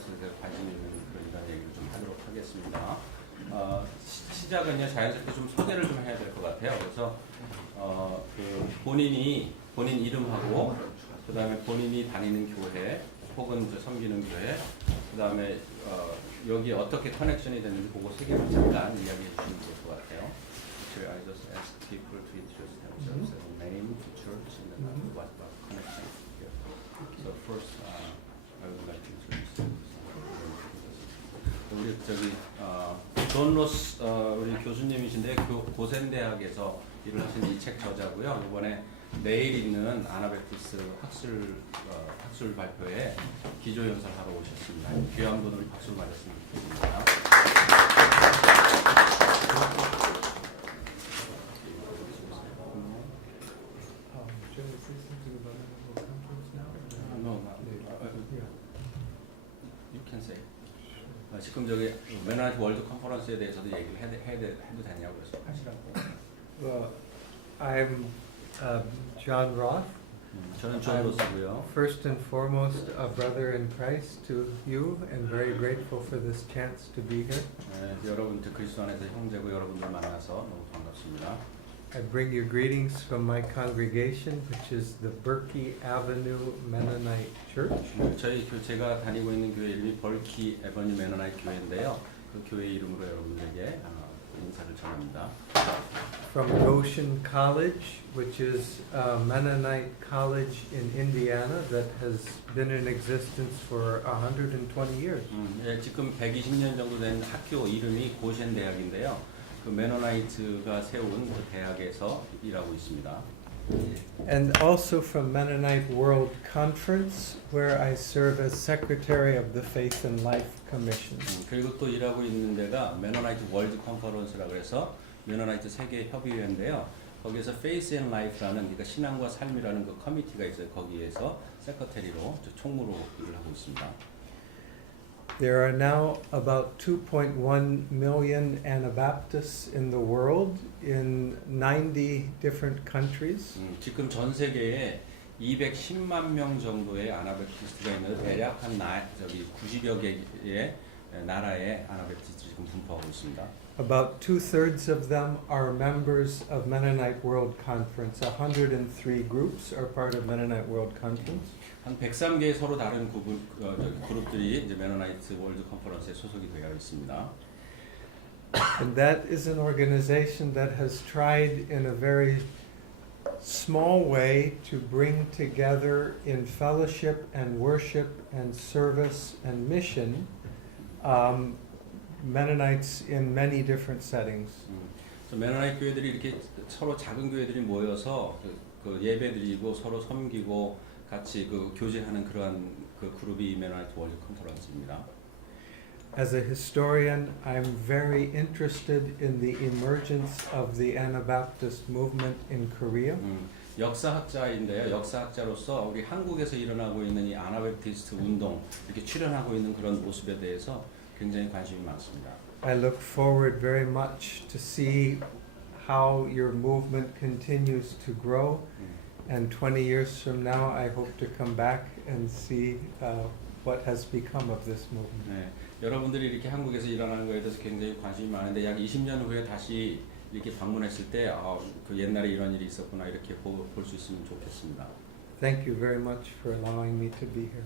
메노나이트에 관심 있는 그런 얘기를 좀 하도록 하겠습니다. 시작은요 자연스럽게 좀 소개를 좀 해야 될 것 같아요. 그래서 본인 이름하고 그 다음에 본인이 다니는 교회 혹은 섬기는 교회 그 다음에 여기 어떻게 커넥션이 됐는지 그거 세 개만 잠깐 이야기해 주시면 될 것 같아요. I just ask people to introduce themselves, name, church, and then what connection here. So first, I would like to introduce 우리 존 로스 우리 교수님이신데 고센대학에서 일을 하시는 이 책 저자고요. 이번에 내일 있는 아나베티스 학술 발표에 기조 연설하러 오셨습니다. 귀한 분을 박수로 맞았으면 좋겠습니다. You can say. 지금 저기 메노나이트 월드 컨퍼런스에 대해서도 얘기를 해도 되냐고 그래서 하시라고. Well, I'm John Roth. 저는 존 로스고요. First and foremost, a brother in Christ to you, and very grateful for this chance to be here. 여러분 그리스도 안에서 형제고 여러분들 만나서 너무 반갑습니다. I bring you greetings from my congregation, which is the Berkey Avenue Mennonite Church. 제가 다니고 있는 교회 이름이 벌키 에버뉴 메노나이트 교회인데요. 그 교회 이름으로 여러분들에게 인사를 전합니다. From Goshen College, which is a Mennonite college in Indiana that has been in existence for 120 years. 지금 120년 정도 된 학교 이름이 고셴 대학인데요. 그 메노나이트가 세운 그 대학에서 일하고 있습니다. And also from Mennonite World Conference, where I serve as Secretary of the Faith and Life Commission. 그리고 또 일하고 있는 데가 메노나이트 월드 컨퍼런스라고 해서 메노나이트 세계 협의회인데요. 거기에서 Faith and Life라는 그러니까 신앙과 삶이라는 그 커미티가 있어요. 거기에서 세크레터리로 총무로 일을 하고 있습니다. There are now about 2.1 million Anabaptists in the world in 90 different countries. 지금 전 세계에 210만 명 정도의 아나베티스트가 있는 대략 한 90여 개의 나라의 아나베티스트 지금 분포하고 있습니다. About 2/3 of them are members of Mennonite World Conference. 103 groups are part of Mennonite World Conference. 한 103개의 서로 다른 그룹들이 이제 메노나이트 월드 컨퍼런스에 소속이 되어 있습니다. And that is an organization that has tried in a very small way to bring together in fellowship and worship and service and mission Mennonites in many different settings. 메노나이트 교회들이 이렇게 서로 작은 교회들이 모여서 그 예배드리고 서로 섬기고 같이 그 교제하는 그러한 그 그룹이 메노나이트 월드 컨퍼런스입니다. As a historian, I'm very interested in the emergence of the Anabaptist movement in Korea. 역사학자인데요. 역사학자로서 우리 한국에서 일어나고 있는 이 아나베티스트 운동 이렇게 출현하고 있는 그런 모습에 대해서 굉장히 관심이 많습니다. I look forward very much to see how your movement continues to grow. And 20 years from now, I hope to come back and see what has become of this movement. 네, 여러분들이 이렇게 한국에서 일어나는 것에 대해서 굉장히 관심이 많은데 약 20년 후에 다시 이렇게 방문했을 때 그 옛날에 이런 일이 있었구나 이렇게 볼 수 있으면 좋겠습니다. Thank you very much for allowing me to be here.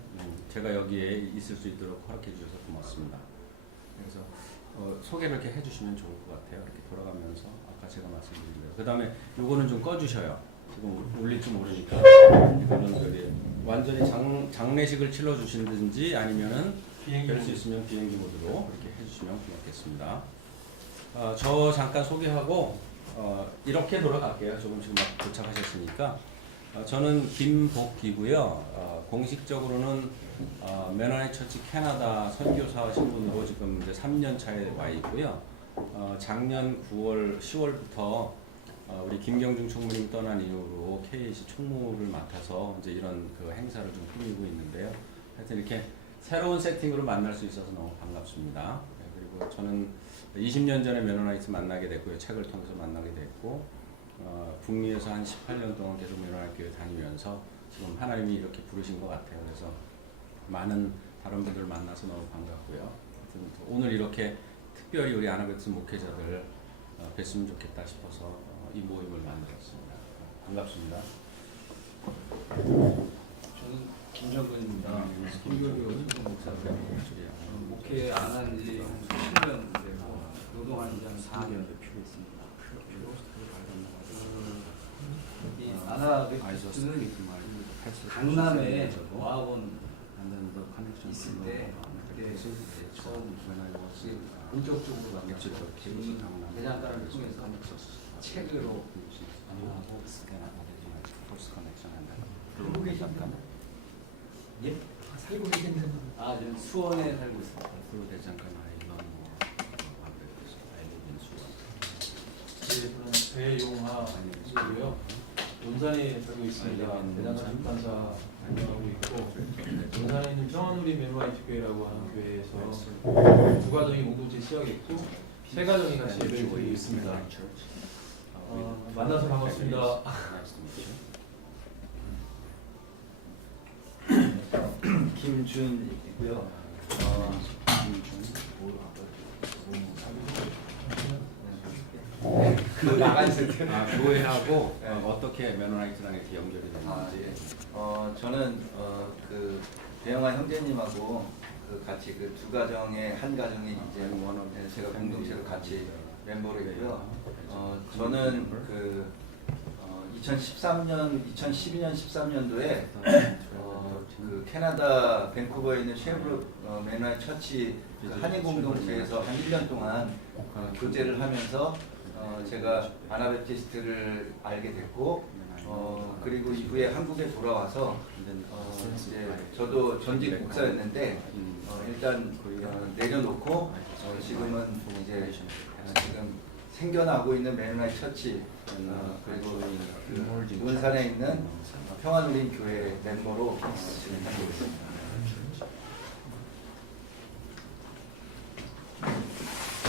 제가 여기에 있을 수 있도록 허락해 주셔서 고맙습니다. 그래서 소개를 이렇게 해주시면 좋을 것 같아요. 이렇게 돌아가면서 아까 제가 말씀드린 대로. 그 다음에 요거는 좀 꺼주셔요. 지금 울릴지 모르니까 이거는 완전히 장례식을 치러 주시든지 아니면은 될 수 있으면 비행기 모드로 이렇게 해주시면 고맙겠습니다. 저 잠깐 소개하고 이렇게 돌아갈게요. 조금씩 막 도착하셨으니까 저는 김복기고요. 공식적으로는 메노나이트 처치 캐나다 선교사 신분으로 지금 이제 3년 차에 와 있고요. 작년 10월부터 우리 김경중 총무님 떠난 이후로 KAC 총무를 맡아서 이제 이런 그 행사를 좀 꾸미고 있는데요. 하여튼 이렇게 새로운 세팅으로 만날 수 있어서 너무 반갑습니다. 네, 그리고 저는 20년 전에 메노나이트 만나게 됐고요. 책을 통해서 만나게 됐고 북미에서 한 18년 동안 계속 메노나이트 교회 다니면서 지금 하나님이 이렇게 부르신 것 같아요. 그래서 많은 다른 분들 만나서 너무 반갑고요. 하여튼 오늘 이렇게 특별히 우리 아나베프티스 목회자들 뵀으면 좋겠다 싶어서 이 모임을 만들었습니다. 반갑습니다. 저는 김정근입니다. 김교육은 목사고요. 목회 안 한 지 한 10년 되고 노동한 지 한 4년 필요했습니다. 이 아나베프티스는 강남에 어학원 있을 때 그때 처음 본격적으로 대장간을 통해서 책으로 살고 계신가요? 예? 살고 계신가요? 저는 수원에 살고 있습니다. 저는 배용하고요. 논산에 살고 있습니다. 대장간 출판사 운영하고 있고, 논산에 있는 평안우리 메노라이트 교회라고 하는 교회에서 두 가정이 공동체 시작했고, 세 가정이 같이 예배를 드리고 있습니다. 만나서 반갑습니다. 김준이고요. 교회하고 네. 어떻게 메노나이트랑 이렇게 연결이 되는지. 저는 그 배영아 형제님하고 같이 그 두 가정의 한 가정이 이제 제가 공동체로 같이 멤버로 있고요. 저는 그 2013년, 2012년, 13년도에 그 캐나다 밴쿠버에 있는 쉐브르 메노라이트 처치 그 한인 공동체에서 한 1년 동안 교제를 하면서 제가 아나베프티스트를 알게 됐고 그리고 이후에 한국에 돌아와서 이제 저도 전직 목사였는데 일단 내려놓고 지금은 이제 지금 생겨나고 있는 메노라이트 처치 그리고 그 논산에 있는 평안우리 교회 멤버로 지금 하고 있습니다.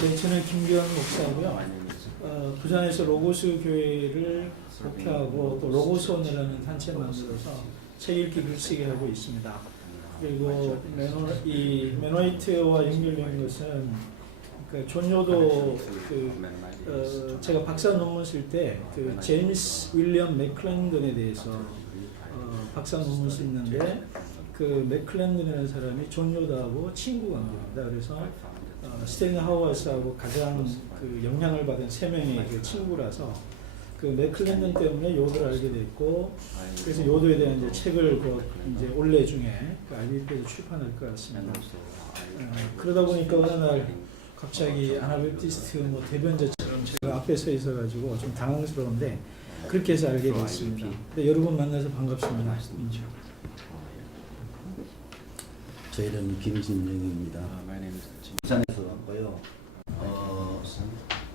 네, 저는 김규환 목사고요. 부산에서 로고스 교회를 목회하고 또 로고스원이라는 단체를 만들어서 책 읽기 글쓰기 하고 있습니다. 그리고 이 메노이트와 연결된 것은 그 존요도 제가 박사 논문 쓸 때 그 제임스 윌리엄 맥클랜던에 대해서 박사 논문 썼는데 그 맥클랜던이라는 사람이 존요도하고 친구 관계입니다. 그래서 스탠리 하워스하고 가장 그 영향을 받은 세 명의 그 친구라서 그 맥클랜던 때문에 요도를 알게 됐고 그래서 요도에 대한 이제 책을 이제 올해 중에 그 IBP에서 출판할 것 같습니다. 그러다 보니까 어느 날 갑자기 아나베프티스트 뭐 대변자처럼 제가 앞에 서 있어가지고 좀 당황스러운데 그렇게 해서 알게 됐습니다. 근데 여러분 만나서 반갑습니다. 저 이름 김진영입니다. 부산에서 왔고요.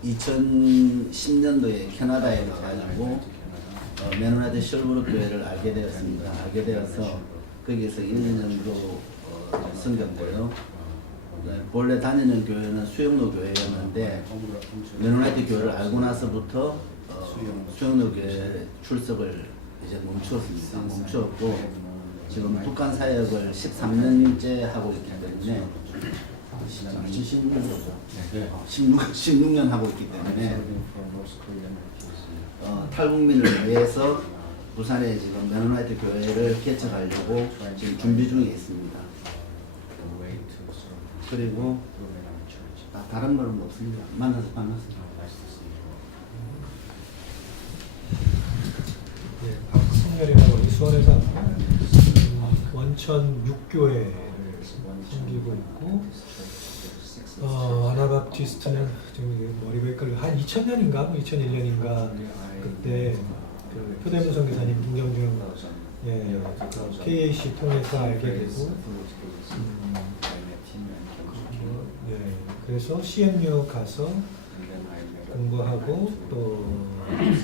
2010년도에 캐나다에 가가지고 메노나이트 셜브르 교회를 알게 되었습니다. 알게 되어서 거기에서 1년 정도 섬겼고요. 본래 다니는 교회는 수영로 교회였는데 메노나이트 교회를 알고 나서부터 수영로 교회 출석을 이제 멈추었고 지금 북한 사역을 13년째 하고 있기 때문에 16년 하고 있기 때문에 탈북민을 위해서 부산에 지금 메노나이트 교회를 개척하려고 지금 준비 중에 있습니다. 그리고 다른 거는 없습니다. 만나서 반갑습니다. 예, 박승열이라고 수원에서 원천 6교회를 섬기고 있고 아나바프티스트는 지금 머리 헷갈리고 한 2000년인가 2001년인가 그때 그 표대문 선교사님 김경중 KAC 통해서 알게 되고 그래서 CMU 가서 공부하고 또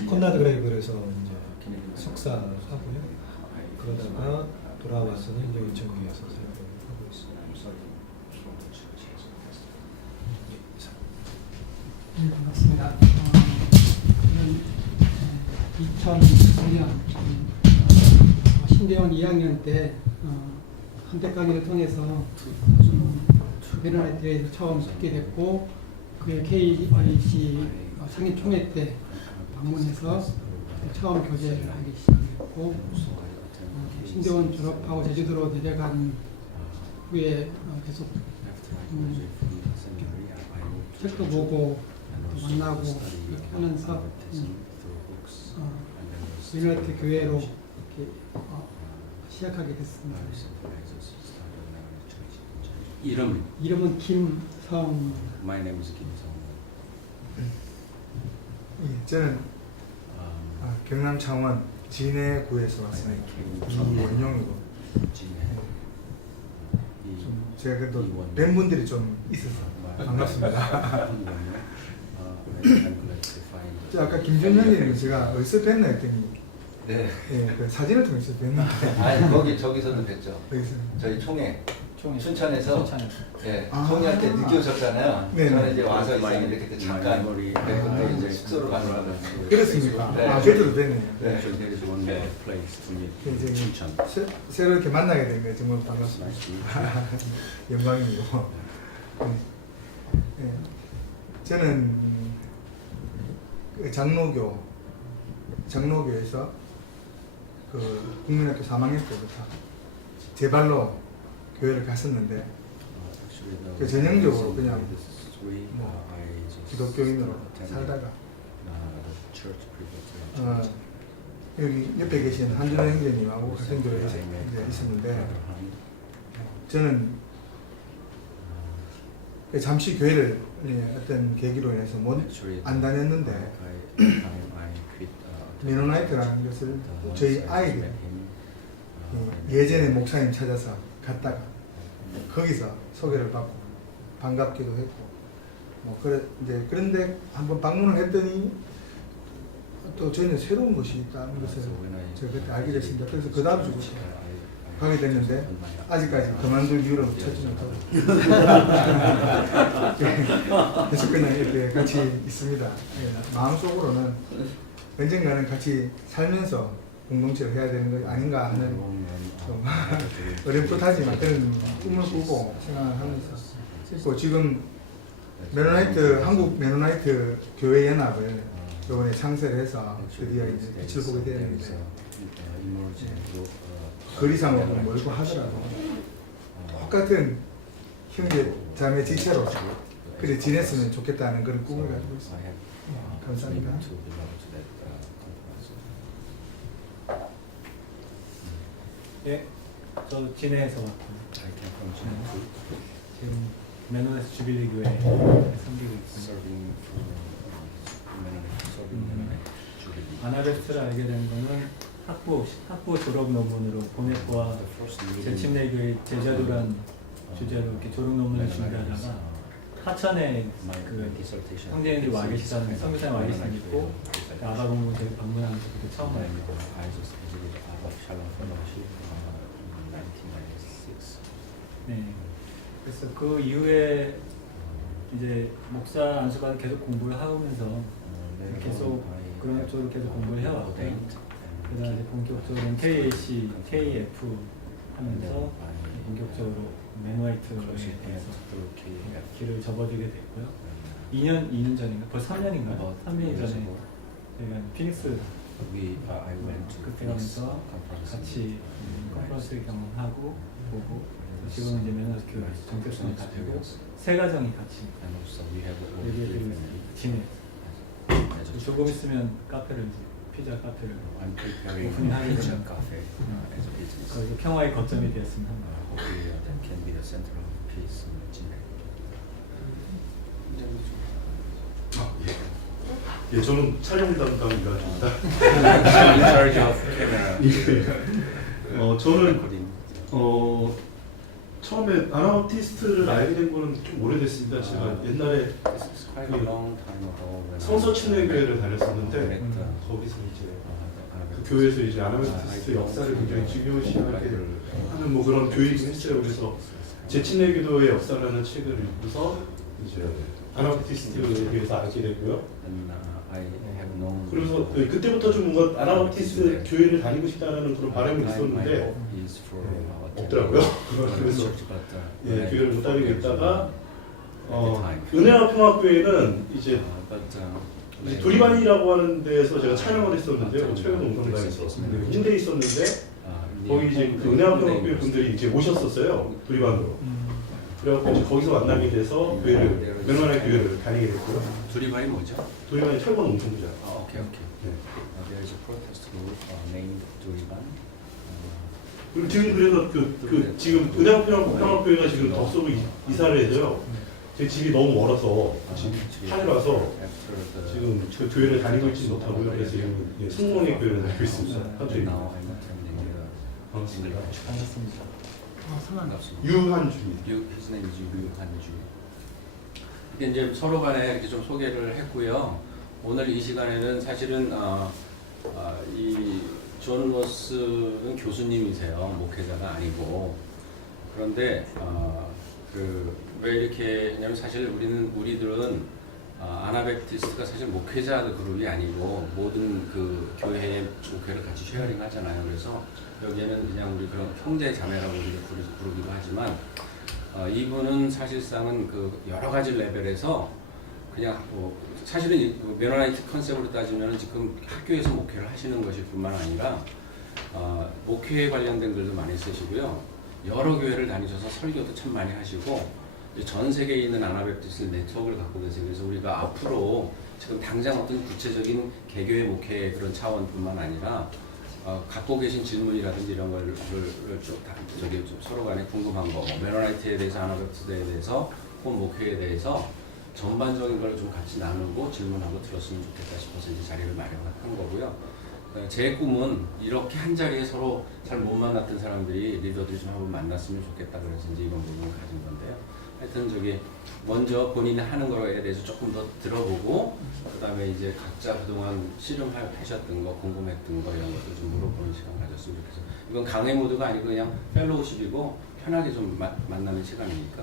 콘라드 그레이블에서 이제 석사 하고요. 그러다가 돌아와서는 이제 인천교회에서 살고 있습니다. 네, 반갑습니다. 저는 2005년 신대원 2학년 때 선택 강의를 통해서 메노나이트에 대해서 처음 듣게 됐고, 그의 KIC 상임총회 때 방문해서 처음 교제를 하기 시작했고, 신대원 졸업하고 제주도로 내려간 후에 계속 책도 보고 또 만나고 이렇게 하면서 메노나이트 교회로 이렇게 시작하게 됐습니다. 이름은 김성. My name is 김성. 예, 저는 경남 창원 진해구에서 왔습니다. 이원용이고 제가 그래도 뵌 분들이 좀 있어서 반갑습니다. 아까 김준현님은 제가 어디서 뵀나 했더니 네. 예, 그 사진을 통해서 뵀는데 아니 저기서도 뵀죠. 여기서 저희 총회 총회. 춘천에서 네, 아. 총회할 때 늦게 오셨잖아요. 네네. 저는 이제 와서 있었는데 그때 잠깐 뵙고 이제 숙소로 가는 거예요. 그렇습니까? 네. 아, 그래도 되네요. 네. There is one more place to meet. 이제 춘천. 새로 이렇게 만나게 된 게 정말 반갑습니다. 영광이고. 네. 저는 그 장로교에서 그 국민학교 3학년 때부터 제 발로 교회를 갔었는데 그 전형적으로 그냥 뭐 기독교인으로 살다가 여기 옆에 계신 한준호 형제님하고 학생들이 이제 있었는데 저는 잠시 교회를 어떤 계기로 인해서 안 다녔는데 메노나이트라는 것을 저희 아이들이 예전에 목사님 찾아서 갔다가 거기서 소개를 받고 반갑기도 했고 뭐 그런데 한번 방문을 했더니 또 저희는 새로운 것이 있다는 것을 제가 그때 알게 됐습니다. 그래서 그 다음 주부터 가게 됐는데 아직까지 그만둘 이유를 찾지 못하고 계속 그냥 이렇게 같이 있습니다. 마음속으로는 언젠가는 같이 살면서 공동체를 해야 되는 것 아닌가 하는 좀 어렴풋하지만 그런 꿈을 꾸고 생각을 하면서 있고 지금 한국 메노나이트 교회 연합을 이번에 창설을 해서 드디어 이제 빛을 보게 되었는데 거리상으로 멀고 하더라도 똑같은 형제 자매 지체로 그래 지냈으면 좋겠다는 그런 꿈을 가지고 있습니다. 감사합니다. 예, 저 진해에서 왔고요. 지금 메노나이트 주빌리 교회 섬기고 있습니다. 아나베스트를 알게 된 거는 학부 졸업 논문으로 보냈고와 제침내 교회 제자도란 주제로 이렇게 졸업 논문을 준비하다가 하천에 그 형제님들이 와 계시다는 선교사님 와 계시는 게 있고 아바 공부 제가 방문하면서 그때 처음 알고 네. 그래서 그 이후에 이제 목사 안수관 계속 공부를 하면서 계속 그런 쪽으로 계속 공부를 해왔고 그다음에 본격적으로 KAC, KF 하면서 본격적으로 메노나이트에 대해서 길을 접어들게 됐고요. 2년 전인가? 벌써 3년인가요? 3년 전에 저희가 피닉스 그때 가면서 같이 컨퍼런스 경험하고 보고 지금 이제 메노나이트 교회 정체성을 가지고 세 가정이 같이 예배드리고 지내. 조금 있으면 카페를 피자 카페를 오픈하게 되면 거기서 평화의 거점이 되었으면 합니다. 예, 저는 촬영 담당입니다. 저는 처음에 아나우티스트를 알게 된 거는 좀 오래됐습니다. 제가 옛날에 성서친회교회를 다녔었는데 거기서 이제 그 교회에서 이제 아나우티스트 역사를 굉장히 중요시하게 하는 뭐 그런 교육을 했어요. 그래서 제친회교도의 역사라는 책을 읽고서 이제 아나우티스트에 대해서 알게 됐고요. I have known. 그래서 그때부터 좀 뭔가 아나바티스트 교회를 다니고 싶다는 그런 바람이 있었는데 없더라고요. 그래서 예, 교회를 못 다니고 있다가 은혜와 평화교회는 이제 도리반이라고 하는 데서 제가 촬영을 했었는데요. 최근 농성당에서 인대에 있었는데 거기 이제 그 은혜와 평화교회 분들이 이제 오셨었어요. 도리반으로. 그래갖고 이제 거기서 만나게 돼서 교회를 맨만의 교회를 다니게 됐고요. 두리반이 뭐죠? 도리반이 철거 농성부장. 오케이. 네. There is a protest group named 두리반. 그리고 지금 그래서 지금 은혜와 평화교회가 지금 덕소로 이사를 해서요. 제 집이 너무 멀어서 지금 산이라서 지금 그 교회를 다니고 있지 못하고요. 그래서 지금 승무원의 교회를 다니고 있습니다. 한주에. 반갑습니다. 유한주입니다. His name is 유한주. 이렇게 이제 서로 간에 이렇게 좀 소개를 했고요. 오늘 이 시간에는 사실은 이 존 로스는 교수님이세요. 목회자가 아니고. 그런데 왜 이렇게 했냐면 사실 우리들은 아나베프티스트가 사실 목회자 그룹이 아니고 모든 그 교회의 목회를 같이 쉐어링 하잖아요. 그래서 여기에는 그냥 우리 그런 형제 자매라고 우리가 부르기도 하지만 이분은 사실상은 그 여러 가지 레벨에서 그냥 사실은 메노나이트 컨셉으로 따지면 지금 학교에서 목회를 하시는 것일 뿐만 아니라 목회에 관련된 글도 많이 쓰시고요. 여러 교회를 다니셔서 설교도 참 많이 하시고 전 세계에 있는 아나베프티스트 네트워크를 갖고 계세요. 그래서 우리가 앞으로 지금 당장 어떤 구체적인 개교의 목회의 그런 차원뿐만 아니라 갖고 계신 질문이라든지 이런 걸 좀 서로 간에 궁금한 거, 메노나이트에 대해서, 아나베프티스트에 대해서, 혹은 목회에 대해서 전반적인 걸 좀 같이 나누고 질문하고 들었으면 좋겠다 싶어서 이제 자리를 마련한 거고요. 제 꿈은 이렇게 한 자리에 서로 잘 못 만났던 사람들이 리더들이 좀 한번 만났으면 좋겠다 그래서 이제 이런 부분을 가진 건데요. 하여튼 먼저 본인이 하는 거에 대해서 조금 더 들어보고 그 다음에 이제 각자 그동안 씨름하셨던 거, 궁금했던 거 이런 것들 좀 물어보는 시간 가졌으면 좋겠어요. 이건 강의 모드가 아니고 그냥 펠로우십이고 편하게 좀 만나는 시간이니까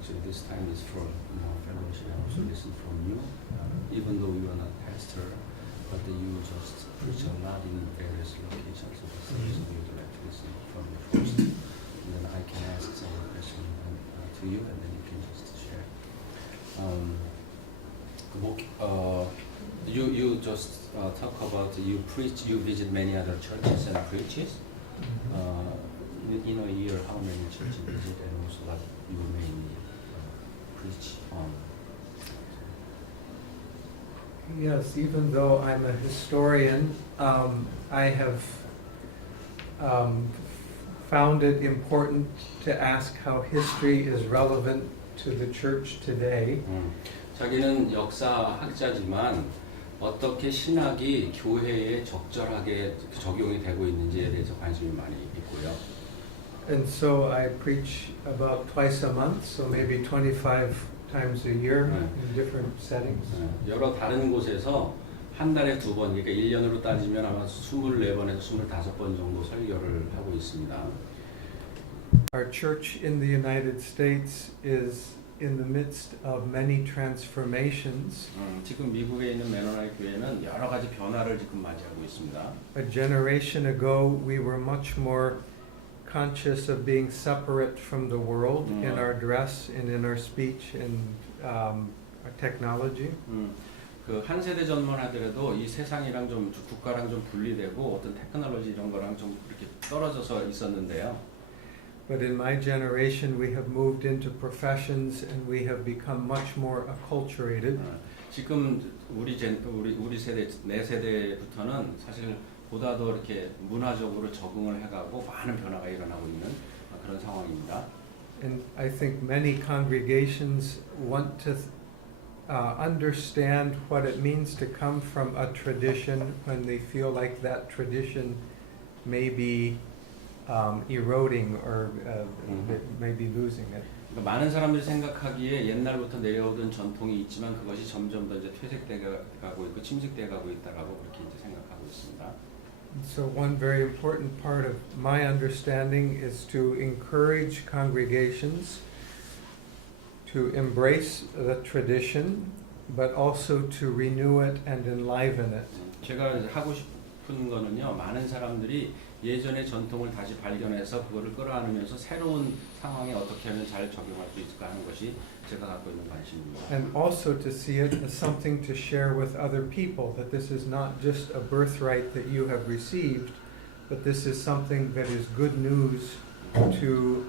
So this time is for fellowship. I also listen from you, even though you are not pastor, but you just preach a lot in various locations. So you would like to listen from you first, and then I can ask some questions to you, and then you can just share. You just talk about you preach. You visit many other churches and preaches. In a year, how many churches you visit, and also what you mainly preach on? Yes, even though I'm a historian, I have found it important to ask how history is relevant to the church today. 자기는 역사학자지만 어떻게 신학이 교회에 적절하게 적용이 되고 있는지에 대해서 관심이 많이 있고요. And so I preach about twice a month, so maybe 25 times a year in different settings. 여러 다른 곳에서 한 달에 2번, 그러니까 1년으로 따지면 아마 24번에서 25번 정도 설교를 하고 있습니다. Our church in the United States is in the midst of many transformations. 지금 미국에 있는 메노나이트 교회는 여러 가지 변화를 지금 맞이하고 있습니다. A generation ago, we were much more conscious of being separate from the world in our dress and in our speech and our technology. 그 한 세대 전만 하더라도 이 세상이랑 좀 국가랑 좀 분리되고 어떤 테크놀로지 이런 거랑 좀 이렇게 떨어져서 있었는데요. But in my generation, we have moved into professions and we have become much more acculturated. 지금 우리 세대, 내 세대부터는 사실 보다 더 이렇게 문화적으로 적응을 해가고 많은 변화가 일어나고 있는 그런 상황입니다. And I think many congregations want to understand what it means to come from a tradition when they feel like that tradition may be eroding or maybe losing it. 그러니까 많은 사람들이 생각하기에 옛날부터 내려오던 전통이 있지만 그것이 점점 더 이제 퇴색돼 가고 있고 침식돼 가고 있다라고 그렇게 이제 생각하고 있습니다. So one very important part of my understanding is to encourage congregations to embrace the tradition but also to renew it and enliven it. 제가 이제 하고 싶은 거는요, 많은 사람들이 예전의 전통을 다시 발견해서 그거를 끌어안으면서 새로운 상황에 어떻게 하면 잘 적용할 수 있을까 하는 것이 제가 갖고 있는 관심입니다. And also to see it as something to share with other people, that this is not just a birthright that you have received, but this is something that is good news to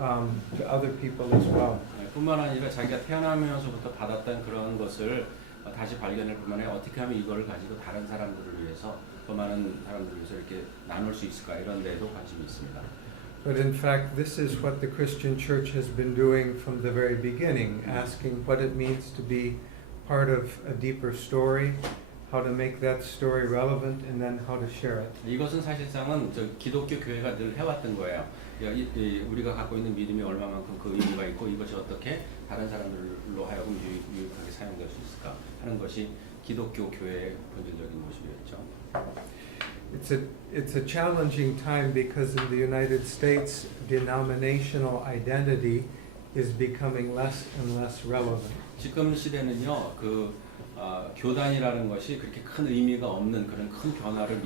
other people as well. 뿐만 아니라 자기가 태어나면서부터 받았던 그런 것을 다시 발견할 뿐만 아니라 어떻게 하면 이거를 가지고 다른 사람들을 위해서 더 많은 사람들을 위해서 이렇게 나눌 수 있을까 이런 데도 관심이 있습니다. But in fact, this is what the Christian church has been doing from the very beginning, asking what it means to be part of a deeper story, how to make that story relevant, and then how to share it. 이것은 사실상은 저 기독교 교회가 늘 해왔던 거예요. 우리가 갖고 있는 믿음이 얼마만큼 그 의미가 있고 이것이 어떻게 다른 사람들로 하여금 유익하게 사용될 수 있을까 하는 것이 기독교 교회의 본질적인 모습이었죠. It's a challenging time because in the United States, denominational identity is becoming less and less relevant. 지금 시대는요, 교단이라는 것이 그렇게 큰 의미가 없는 그런 큰 변화를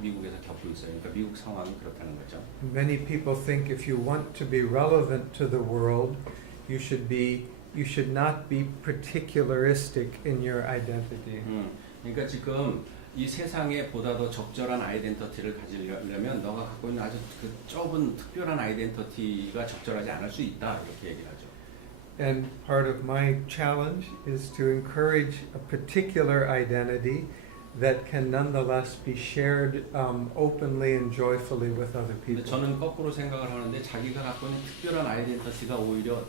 미국에서 겪고 있어요. 그러니까 미국 상황이 그렇다는 거죠. Many people think if you want to be relevant to the world, you should not be particularistic in your identity. 그러니까 지금 이 세상에 보다 더 적절한 아이덴티티를 가지려면 너가 갖고 있는 아주 그 좁은 특별한 아이덴티티가 적절하지 않을 수 있다 이렇게 얘기를 하죠. And part of my challenge is to encourage a particular identity that can nonetheless be shared openly and joyfully with other people. 저는 거꾸로 생각을 하는데 자기가 갖고 있는 특별한 아이덴티티가 오히려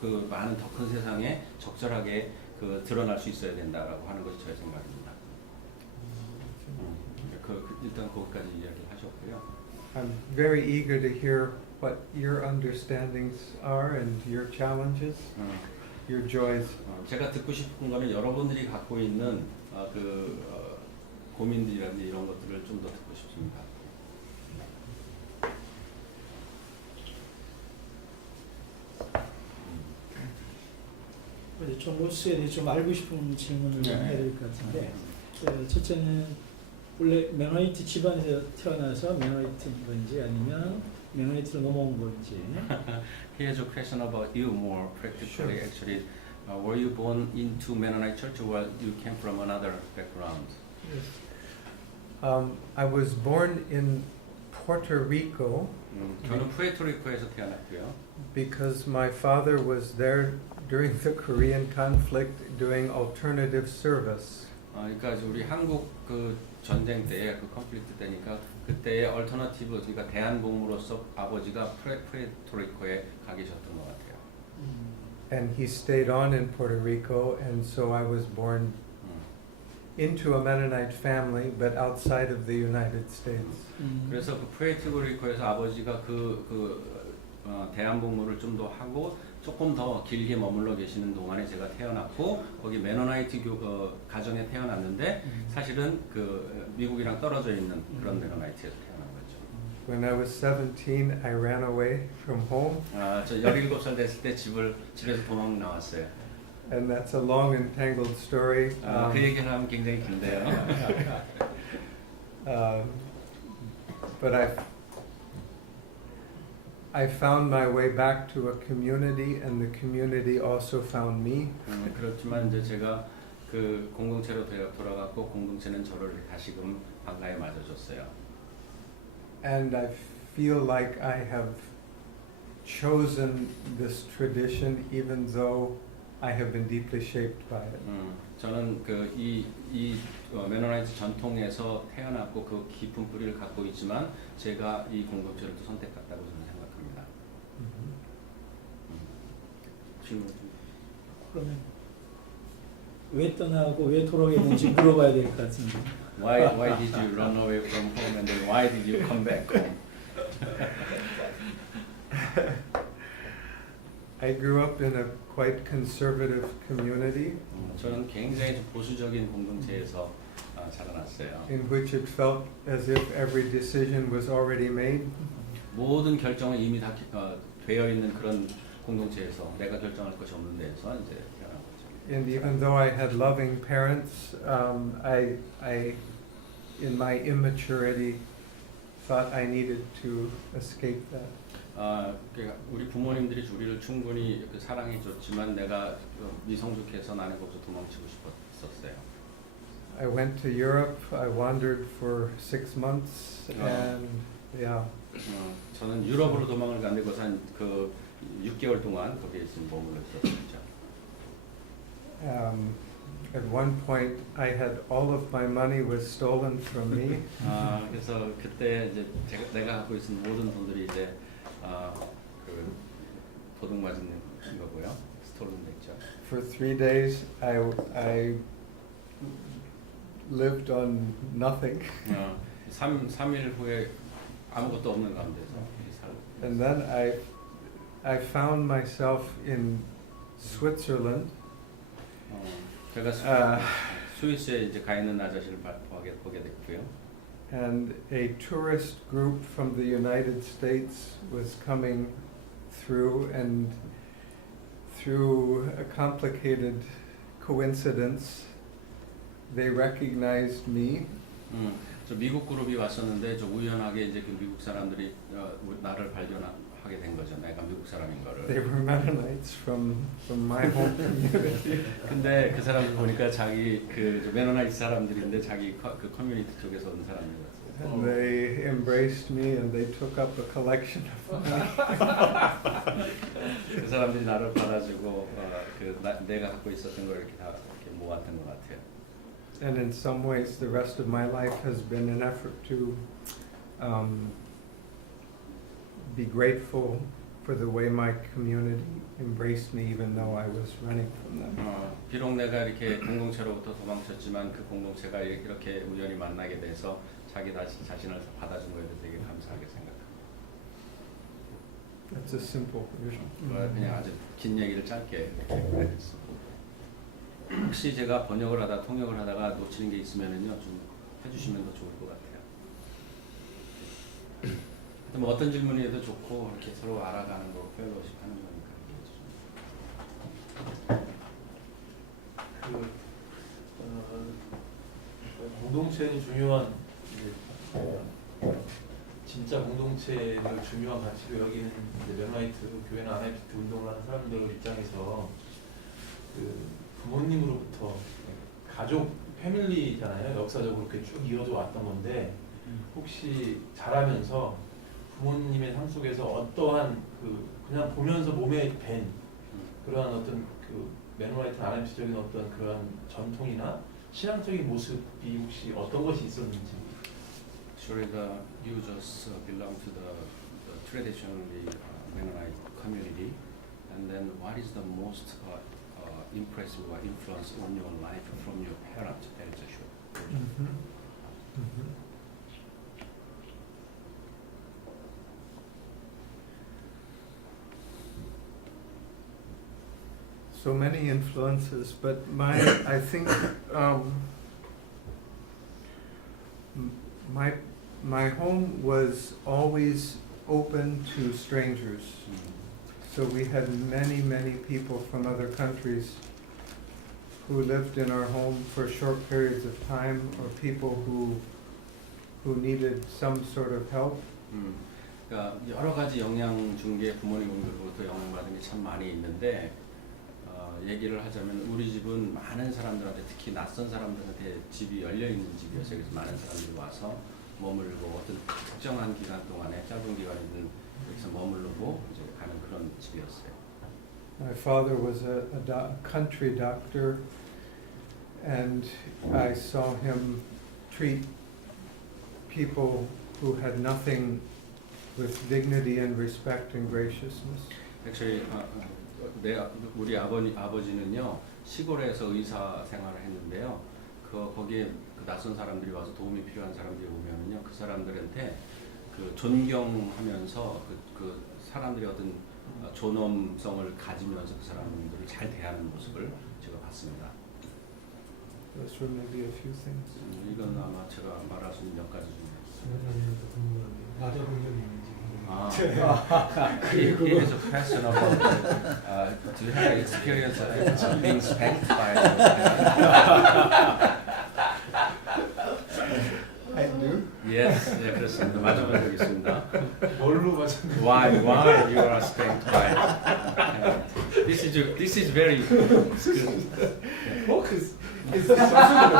그 많은 더 큰 세상에 적절하게 드러날 수 있어야 된다라고 하는 것이 저의 생각입니다. 일단 거기까지 이야기를 하셨고요. I'm very eager to hear what your understandings are and your challenges, your joys. 제가 듣고 싶은 거는 여러분들이 갖고 있는 고민들이라든지 이런 것들을 좀 더 듣고 싶습니다. 존 로스에 대해 좀 알고 싶은 질문을 좀 해야 될 것 같은데, 첫째는 원래 메노이트 집안에서 태어나서 메노이트인 건지 아니면 메노이트로 넘어온 건지. Here's a question about you more practically. Actually, were you born into Mennonite church or you came from another background? I was born in Puerto Rico. 저는 푸에르토리코에서 태어났고요. Because my father was there during the Korean conflict doing alternative service. 그러니까 우리 한국 전쟁 때에 컨플릭트 때니까 그때의 얼터너티브 그러니까 대한복무로서 아버지가 푸에르토리코에 가 계셨던 것 같아요. And he stayed on in Puerto Rico, and so I was born into a Mennonite family, but outside of the United States. 그래서 푸에르토리코에서 아버지가 대한복무를 좀 더 하고 조금 더 길게 머물러 계시는 동안에 제가 태어났고 거기 메노나이트 가정에 태어났는데 사실은 미국이랑 떨어져 있는 그런 메노나이트에서 태어난 거죠. When I was 17, I ran away from home. 저 17살 됐을 때 집에서 도망 나왔어요. And that's a long and tangled story. 그 얘기를 하면 굉장히 긴데요. But I found my way back to a community, and the community also found me. 그렇지만 이제 제가 그 공동체로 돌아갔고 공동체는 저를 다시금 방가에 맞아줬어요. And I feel like I have chosen this tradition, even though I have been deeply shaped by it. 저는 이 메노나이트 전통에서 태어났고 그 깊은 뿌리를 갖고 있지만 제가 이 공동체를 또 선택했다고 저는 생각합니다. 그러면 왜 떠나고 왜 돌아오게 물어봐야 될 것 같은데. Why did you run away from home and then why did you come back home? I grew up in a quite conservative community. 저는 굉장히 보수적인 공동체에서 자라났어요. In which it felt as if every decision was already made. 모든 결정은 이미 다 되어 있는 그런 공동체에서 내가 결정할 것이 없는 데서 이제 태어난 거죠. and even though I had loving parents, I, in my immaturity, thought I needed to escape that. 그러니까 우리 부모님들이 우리를 충분히 그 사랑해줬지만 내가 미성숙해서 나는 거기서 도망치고 싶었어요. I went to Europe. I wandered for 6 months, and yeah. 저는 유럽으로 도망을 간 데서 한그 6개월 동안 거기에 지금 머물러 있었죠. At one point, I had all of my money was stolen from me. 그래서 그때 이제 내가 갖고 있는 모든 돈들이 이제 그 도둑 맞은 거고요. 스톨은 됐죠. For 3 days, I lived on nothing. 3일 후에 아무것도 없는 가운데서 살고. And then I found myself in Switzerland. 제가 스위스에 이제 가 있는 나 자신을 보게 됐고요. And a tourist group from the United States was coming through, and through a complicated coincidence, they recognized me. 저 미국 그룹이 왔었는데 저 우연하게 이제 그 미국 사람들이 나를 발견하게 된 거죠. 내가 미국 사람인 거를. They were Mennonites from my home community. 근데 그 사람들 보니까 자기 그 메노나이트 사람들인데 자기 그 커뮤니티 쪽에서 온 사람이었어요. And they embraced me and they took up a collection of money. 그 사람들이 나를 받아주고 내가 갖고 있었던 걸 이렇게 다 이렇게 모았던 것 같아요. And in some ways, the rest of my life has been an effort to be grateful for the way my community embraced me, even though I was running from them. 비록 내가 이렇게 공동체로부터 도망쳤지만 그 공동체가 이렇게 우연히 만나게 돼서 자기 자신을 받아준 거에 대해서 되게 감사하게 생각합니다. That's a simple vision. 그냥 아주 긴 얘기를 짧게 이렇게 했습니다. 혹시 제가 번역을 하다 통역을 하다가 놓치는 게 있으면은요 좀 해주시면 더 좋을 것 같아요. 뭐 어떤 질문이어도 좋고 이렇게 서로 알아가는 거 펠로우십 하는 거니까. 공동체는 중요한 진짜 공동체를 중요한 가치로 여기는 메노나이트 교회나 아나이티트 운동을 하는 사람들 입장에서 그 부모님으로부터 가족 패밀리잖아요. 역사적으로 그렇게 쭉 이어져 왔던 건데 혹시 자라면서 부모님의 삶 속에서 어떠한 그냥 보면서 몸에 밴 그러한 어떤 그 메노나이트 아나이티적인 어떤 그런 전통이나 신앙적인 모습이 혹시 어떤 것이 있었는지. Surely you just belong to the traditionally Mennonite community, and then what is the most impressive or influence on your life from your parents? That is sure. So many influences, but I think my home was always open to strangers. So we had many people from other countries who lived in our home for short periods of time, or people who needed some sort of help. 그러니까 여러 가지 영향 준 게 부모님으로부터 영향받은 게 참 많이 있는데 얘기를 하자면 우리 집은 많은 사람들한테 특히 낯선 사람들한테 집이 열려 있는 집이었어요. 그래서 많은 사람들이 와서 머물고 어떤 특정한 기간 동안에 짧은 기간이든 여기서 머무르고 이제 가는 그런 집이었어요. My father was a country doctor, and I saw him treat people who had nothing with dignity and respect and graciousness. Actually, 우리 아버지는요 시골에서 의사 생활을 했는데요. 거기에 그 낯선 사람들이 와서 도움이 필요한 사람들이 오면은요 그 사람들한테 그 존경하면서 그 사람들이 어떤 존엄성을 가지면서 그 사람들을 잘 대하는 모습을 제가 봤습니다. Those were maybe a few things. 이건 아마 제가 말할 수 있는 몇 가지 중에. 마저 공격이 있는지. He is a question of do you have experience of being spanked by I do. Yes, 네, 그렇습니다. 맞아본 적 있습니다. 뭘로 맞았는지. Why you are spanked by? This is very. Is this something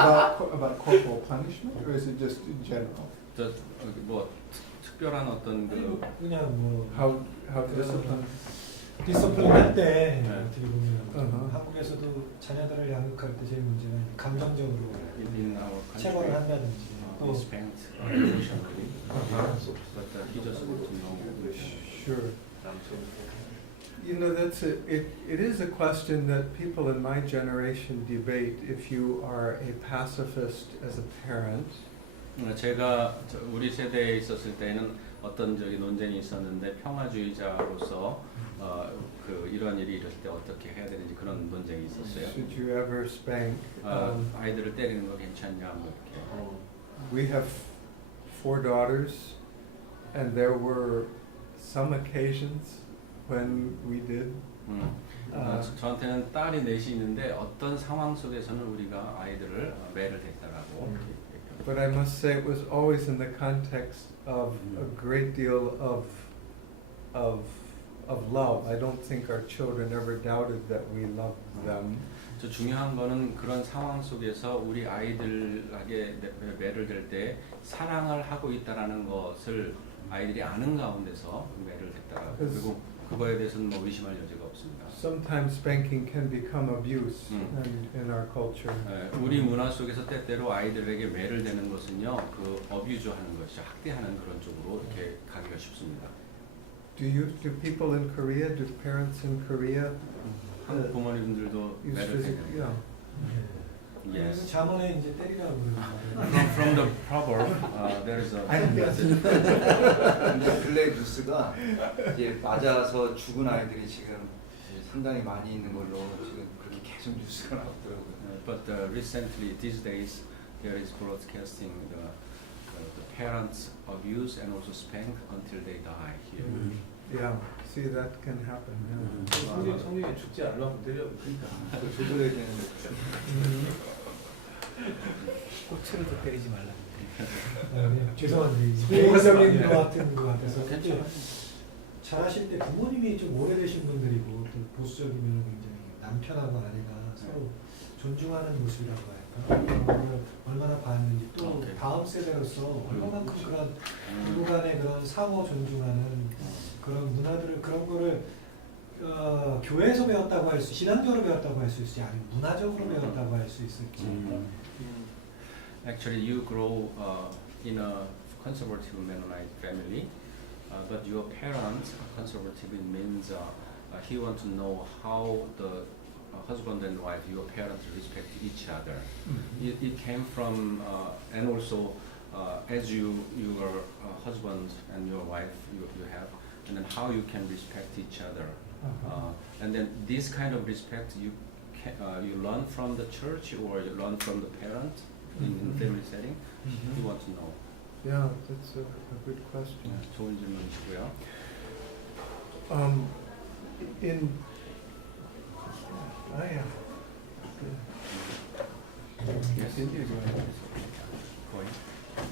about corporal punishment, or is it just in general? 뭐 특별한 어떤 그 그냥 뭐 How discipline? 디스플린 할때 네. 어떻게 보면 어허. 한국에서도 자녀들을 양육할 때 제일 문제는 감정적으로 in our 체벌을 country 한다든지 또 is spanked emotionally, but he just wants to know. Sure. You know, it is a question that people in my generation debate if you are a pacifist as a parent. 제가 우리 세대에 있었을 때는 어떤 저기 논쟁이 있었는데 평화주의자로서 그 이런 일이 일어날 때 어떻게 해야 되는지 그런 논쟁이 있었어요. Should you ever spank? 아이들을 때리는 거 괜찮냐 뭐 이렇게. We have 4 daughters, and there were some occasions when we did. 저한테는 딸이 넷이 있는데 어떤 상황 속에서는 우리가 아이들을 매를 댔다라고. But I must say it was always in the context of a great deal of love. I don't think our children ever doubted that we loved them. 저 중요한 거는 그런 상황 속에서 우리 아이들에게 매를 댈 때 사랑을 하고 있다라는 것을 아이들이 아는 가운데서 매를 댔다. 그리고 그거에 대해서는 뭐 의심할 여지가 없습니다. Sometimes spanking can become abuse in our culture. 우리 문화 속에서 때때로 아이들에게 매를 대는 것은요, 그 어뷰즈하는 것이죠, 학대하는 그런 쪽으로 이렇게 가기가 쉽습니다. Do people in Korea, do parents in Korea 한국 부모님들도 use 매를 physical? 대는. Yeah. 그래서 Yes. 자문에 이제 때리라고 그러는 From the proverb, there is a. 근데 근래 뉴스가 이제 맞아서 죽은 아이들이 지금 상당히 많이 있는 걸로 지금 그렇게 계속 뉴스가 나오더라고요. But recently, these days, there is broadcasting the parents abuse and also spank until they die here. Yeah. See, that can happen. Yeah. 성경에 죽지 않으려면 때려. 그러니까. 조절해야 되는데. 꼬치로도 때리지 말라. 죄송한데 개인적인 것 같은 것 같아서 괜찮아요. 잘하실 때 부모님이 좀 오래되신 분들이고 또 보수적이면 굉장히 남편하고 아내가 서로 존중하는 모습이라고 할까 얼마나 봤는지 또 다음 세대로서 얼마만큼 그런 부부 간의 그런 상호 존중하는 그런 문화들을 그런 거를 교회에서 배웠다고 할 수, 신앙적으로 배웠다고 할 수 있을지 아니면 문화적으로 배웠다고 할 수 있을지. Actually, you grow in a conservative Mennonite family, but your parents are conservative. It means he wants to know how the husband and wife, your parents, respect each other. It came from, and also as your husband and your wife you have, and then how you can respect each other. And then this kind of respect you learn from the church or you learn from the parent in family setting. You want to know. Yeah, that's a good question. 좋은 질문이시고요.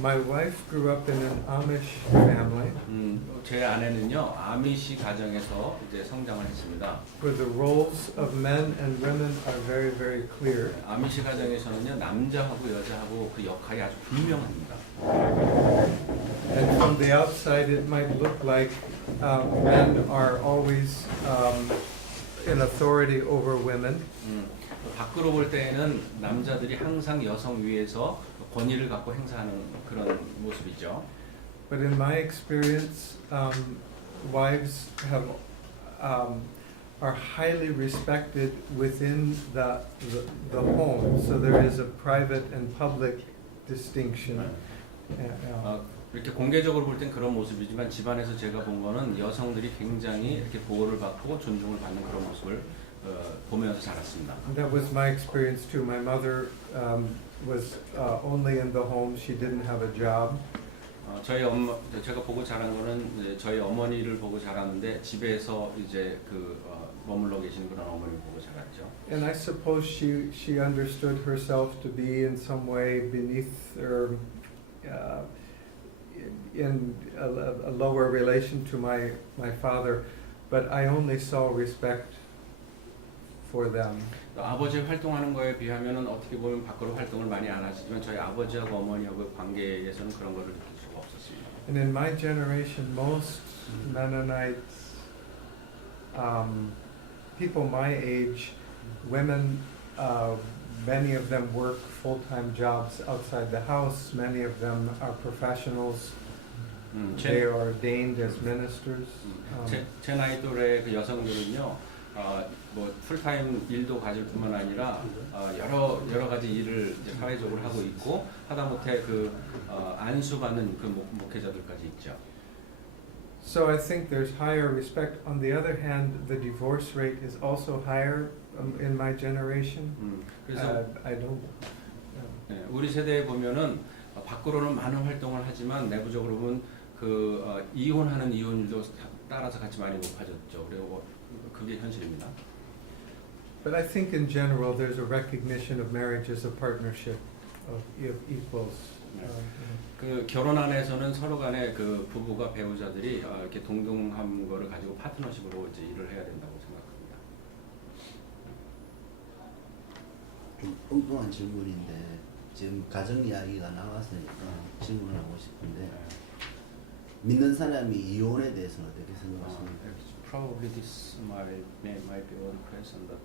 My wife grew up in an Amish family. 제 아내는요 아미시 가정에서 이제 성장을 했습니다. Where the roles of men and women are very, very clear. 아미시 가정에서는요 남자하고 여자하고 그 역할이 아주 분명합니다. And from the outside, it might look like men are always in authority over women. 밖으로 볼 때에는 남자들이 항상 여성 위에서 권위를 갖고 행사하는 그런 모습이죠. But in my experience, wives have are highly respected within the home. So there is a private and public distinction. 이렇게 공개적으로 볼 땐 그런 모습이지만 집안에서 제가 본 거는 여성들이 굉장히 이렇게 보호를 받고 존중을 받는 그런 모습을 보면서 자랐습니다. That was my experience too. My mother was only in the home. She didn't have a job. 저희 엄마 제가 보고 자란 거는 이제 저희 어머니를 보고 자랐는데 집에서 이제 머물러 계시는 그런 어머니를 보고 자랐죠. And I suppose she understood herself to be in some way beneath or in a lower relation to my father, but I only saw respect for them. 아버지 활동하는 거에 비하면은 어떻게 보면 밖으로 활동을 많이 안 하시지만 저희 아버지하고 어머니하고의 관계에서는 그런 거를 느낄 수가 없었습니다. And in my generation, most Mennonites, people my age, women, many of them work full-time jobs outside the house. Many of them are professionals. They are ordained as ministers. 제 나이 또래 그 여성들은요, 뭐 풀타임 일도 가질 뿐만 아니라 여러 가지 일을 이제 사회적으로 하고 있고 하다못해 안수받는 그 목회자들까지 있죠. So I think there's higher respect. On the other hand, the divorce rate is also higher in my generation. 그래서 I don't. 우리 세대에 보면은 밖으로는 많은 활동을 하지만 내부적으로 보면 이혼하는 이혼율도 따라서 같이 많이 높아졌죠. 그리고 그게 현실입니다. But I think in general there's a recognition of marriage as a partnership of equals. 결혼 안에서는 서로 간에 부부가 배우자들이 이렇게 동등한 거를 가지고 파트너십으로 이제 일을 해야 된다고 생각합니다. 좀 엉뚱한 질문인데 지금 가정 이야기가 나왔으니까 질문을 하고 싶은데 믿는 사람이 이혼에 대해서는 어떻게 생각하십니까? Probably this might be one question, but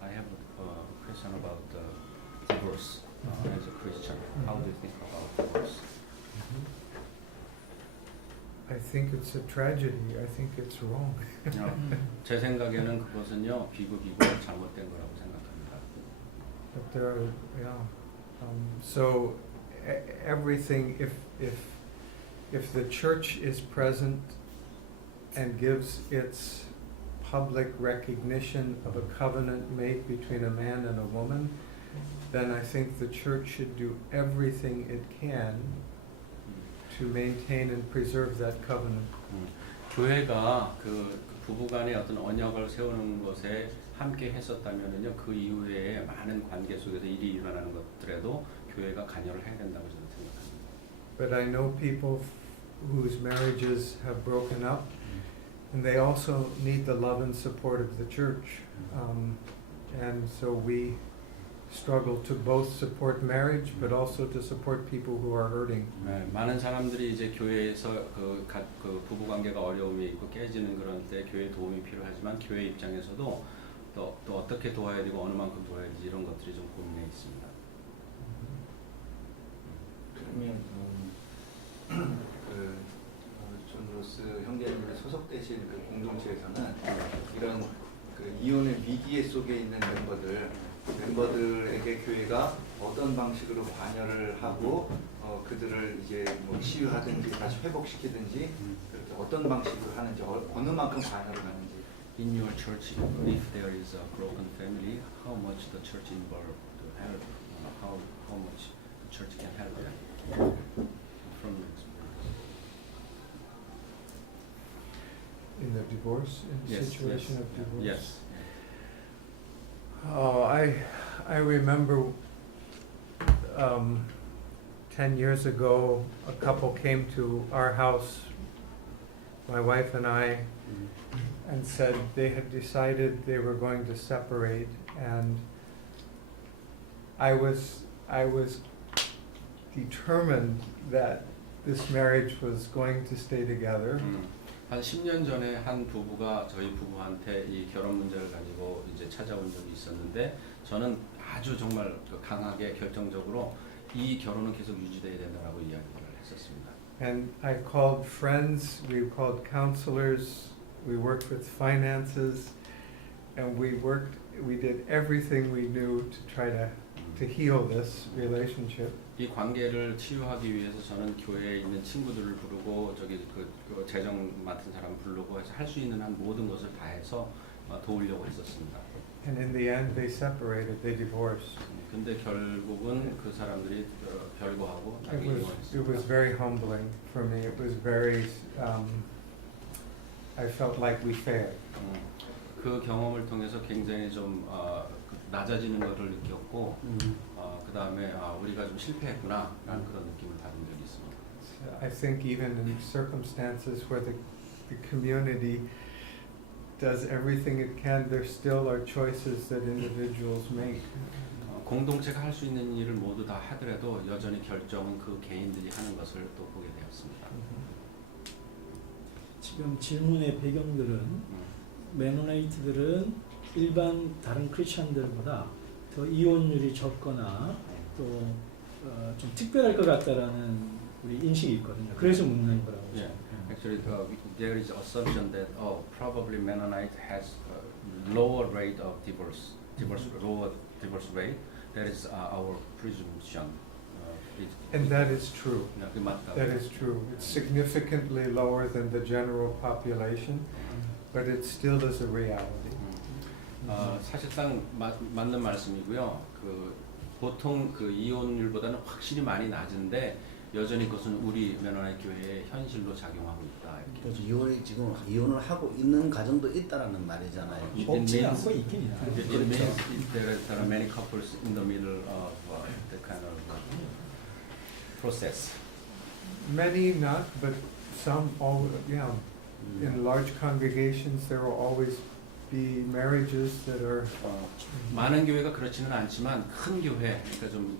I have a question about divorce as a Christian. How do you think about divorce? I think it's a tragedy. I think it's wrong. 제 생각에는 그것은요 비극이고 잘못된 거라고 생각합니다. But there are, yeah. So everything, if the church is present and gives its public recognition of a covenant made between a man and a woman, then I think the church should do everything it can to maintain and preserve that covenant. 교회가 부부간의 어떤 언약을 세우는 것에 함께 했었다면은요 그 이후에 많은 관계 속에서 일이 일어나는 것들에도 교회가 관여를 해야 된다고 저는 생각합니다. But I know people whose marriages have broken up, and they also need the love and support of the church. And so we struggle to both support marriage, but also to support people who are hurting. 많은 사람들이 이제 교회에서 그 부부 관계가 어려움이 있고 깨지는 그런 때 교회 도움이 필요하지만 교회 입장에서도 또 어떻게 도와야 되고 어느 만큼 도와야 되지 이런 것들이 좀 고민해 있습니다. 그러면 존 로스 형제님이 소속되신 그 공동체에서는 이런 이혼의 위기 속에 있는 멤버들에게 교회가 어떤 방식으로 관여를 하고 그들을 이제 뭐 치유하든지 다시 회복시키든지 어떤 방식으로 하는지 어느 만큼 관여를 하는지. In your church, if there is a broken family, how much the church involved to help? How much the church can help them? From your experience. In the divorce, in the situation of divorce. Yes. Oh, I remember 10 years ago, a couple came to our house, my wife and I, and said they had decided they were going to separate, and I was determined that this marriage was going to stay together. 한 10년 전에 한 부부가 저희 부부한테 이 결혼 문제를 가지고 이제 찾아온 적이 있었는데 저는 아주 정말 강하게 결정적으로 이 결혼은 계속 유지돼야 된다라고 이야기를 했었습니다. And I called friends, we called counselors, we worked with finances, and we did everything we knew to try to heal this relationship. 이 관계를 치유하기 위해서 저는 교회에 있는 친구들을 부르고 그 재정 맡은 사람 부르고 해서 할 수 있는 한 모든 것을 다 해서 도우려고 했었습니다. And in the end, they separated, they divorced. 근데 결국은 그 사람들이 별거하고 It 자기 was, 이용했어요. it was very humbling for me. It was very, I felt like we failed. 그 경험을 통해서 굉장히 좀 낮아지는 것을 느꼈고 그 다음에 우리가 좀 실패했구나라는 그런 느낌을 받은 적이 있습니다. I think even in circumstances where the community does everything it can, there still are choices that individuals make. 공동체가 할 수 있는 일을 모두 다 하더라도 여전히 결정은 그 개인들이 하는 것을 또 보게 되었습니다. 지금 질문의 배경들은 메노나이트들은 일반 다른 크리스천들보다 더 이혼율이 적거나 또 좀 특별할 것 같다라는 우리 인식이 있거든요. 그래서 묻는 거라고. Yeah, actually, there is assumption that probably Mennonite has a lower rate of lower divorce rate. That is our presumption. And that is true. 그 맞다. That is true. It's significantly lower than the general population, but it still is a reality. 사실상 맞는 말씀이고요. 보통 그 이혼율보다는 확실히 많이 낮은데 여전히 그것은 우리 메노나이트 교회의 현실로 작용하고 있다. 그래서 이혼을 하고 있는 가정도 있다라는 말이잖아요. 없지 않고 있긴 있다. It means there are many couples in the middle of the kind of process. Many not, but some. Yeah. In large congregations, there will always be marriages that are. 많은 교회가 그렇지는 않지만 큰 교회, 그러니까 좀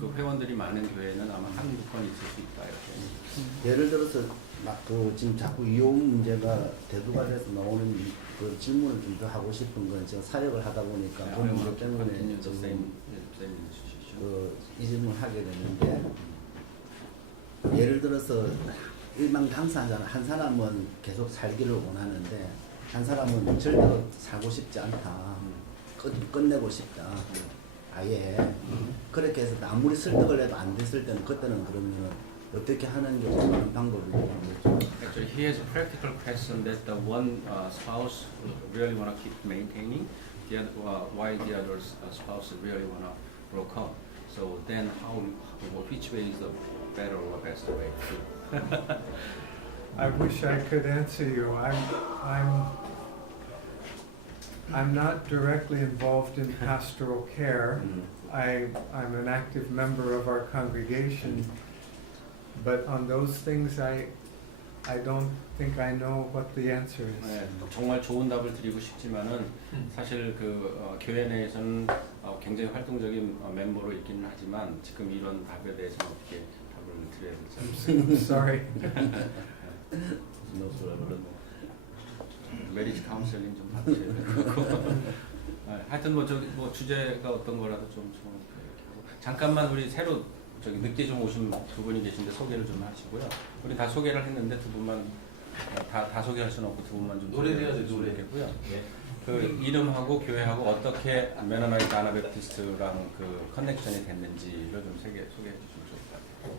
그 회원들이 많은 교회는 아마 한두 건 있을 수 있다 이렇게. 예를 들어서 지금 자꾸 이혼 문제가 대두가 돼서 나오는 그 질문을 좀 더 하고 싶은 건 제가 사역을 하다 보니까 그 문제 때문에 좀 이 질문을 하게 되는데 예를 들어서 일반 당사자는 한 사람은 계속 살기를 원하는데 한 사람은 절대로 살고 싶지 않다. 끝내고 싶다. 아예. 그렇게 해서 아무리 설득을 해도 안 됐을 때는 그때는 그러면 어떻게 하는 게 좋은 방법이 있죠? Actually, he has a practical question that the one spouse really want to keep maintaining, the other, while the other spouse really want to broke up. So then, which way is the better or best way? I wish I could answer you. I'm not directly involved in pastoral care. I'm an active member of our congregation, but on those things I don't think I know what the answer is. 네, 정말 좋은 답을 드리고 싶지만은 사실 교회 내에서는 굉장히 활동적인 멤버로 있기는 하지만 지금 이런 답에 대해서는 어떻게 답을 드려야 될지. I'm sorry. 메리지 카운셀링 좀 받으셔야 되고. 하여튼 뭐 주제가 어떤 거라도 좀 잠깐만 우리 새로 늦게 좀 오신 두 분이 계신데 소개를 좀 하시고요. 우리 다 소개를 했는데 두 분만 다 소개할 수는 없고 두 분만 좀 노래해야 돼, 노래. 겠고요. 그 이름하고 교회하고 어떻게 메노나이트 아나베프티스트랑 그 커넥션이 됐는지를 좀 소개해 주시면 좋을 것 같아요.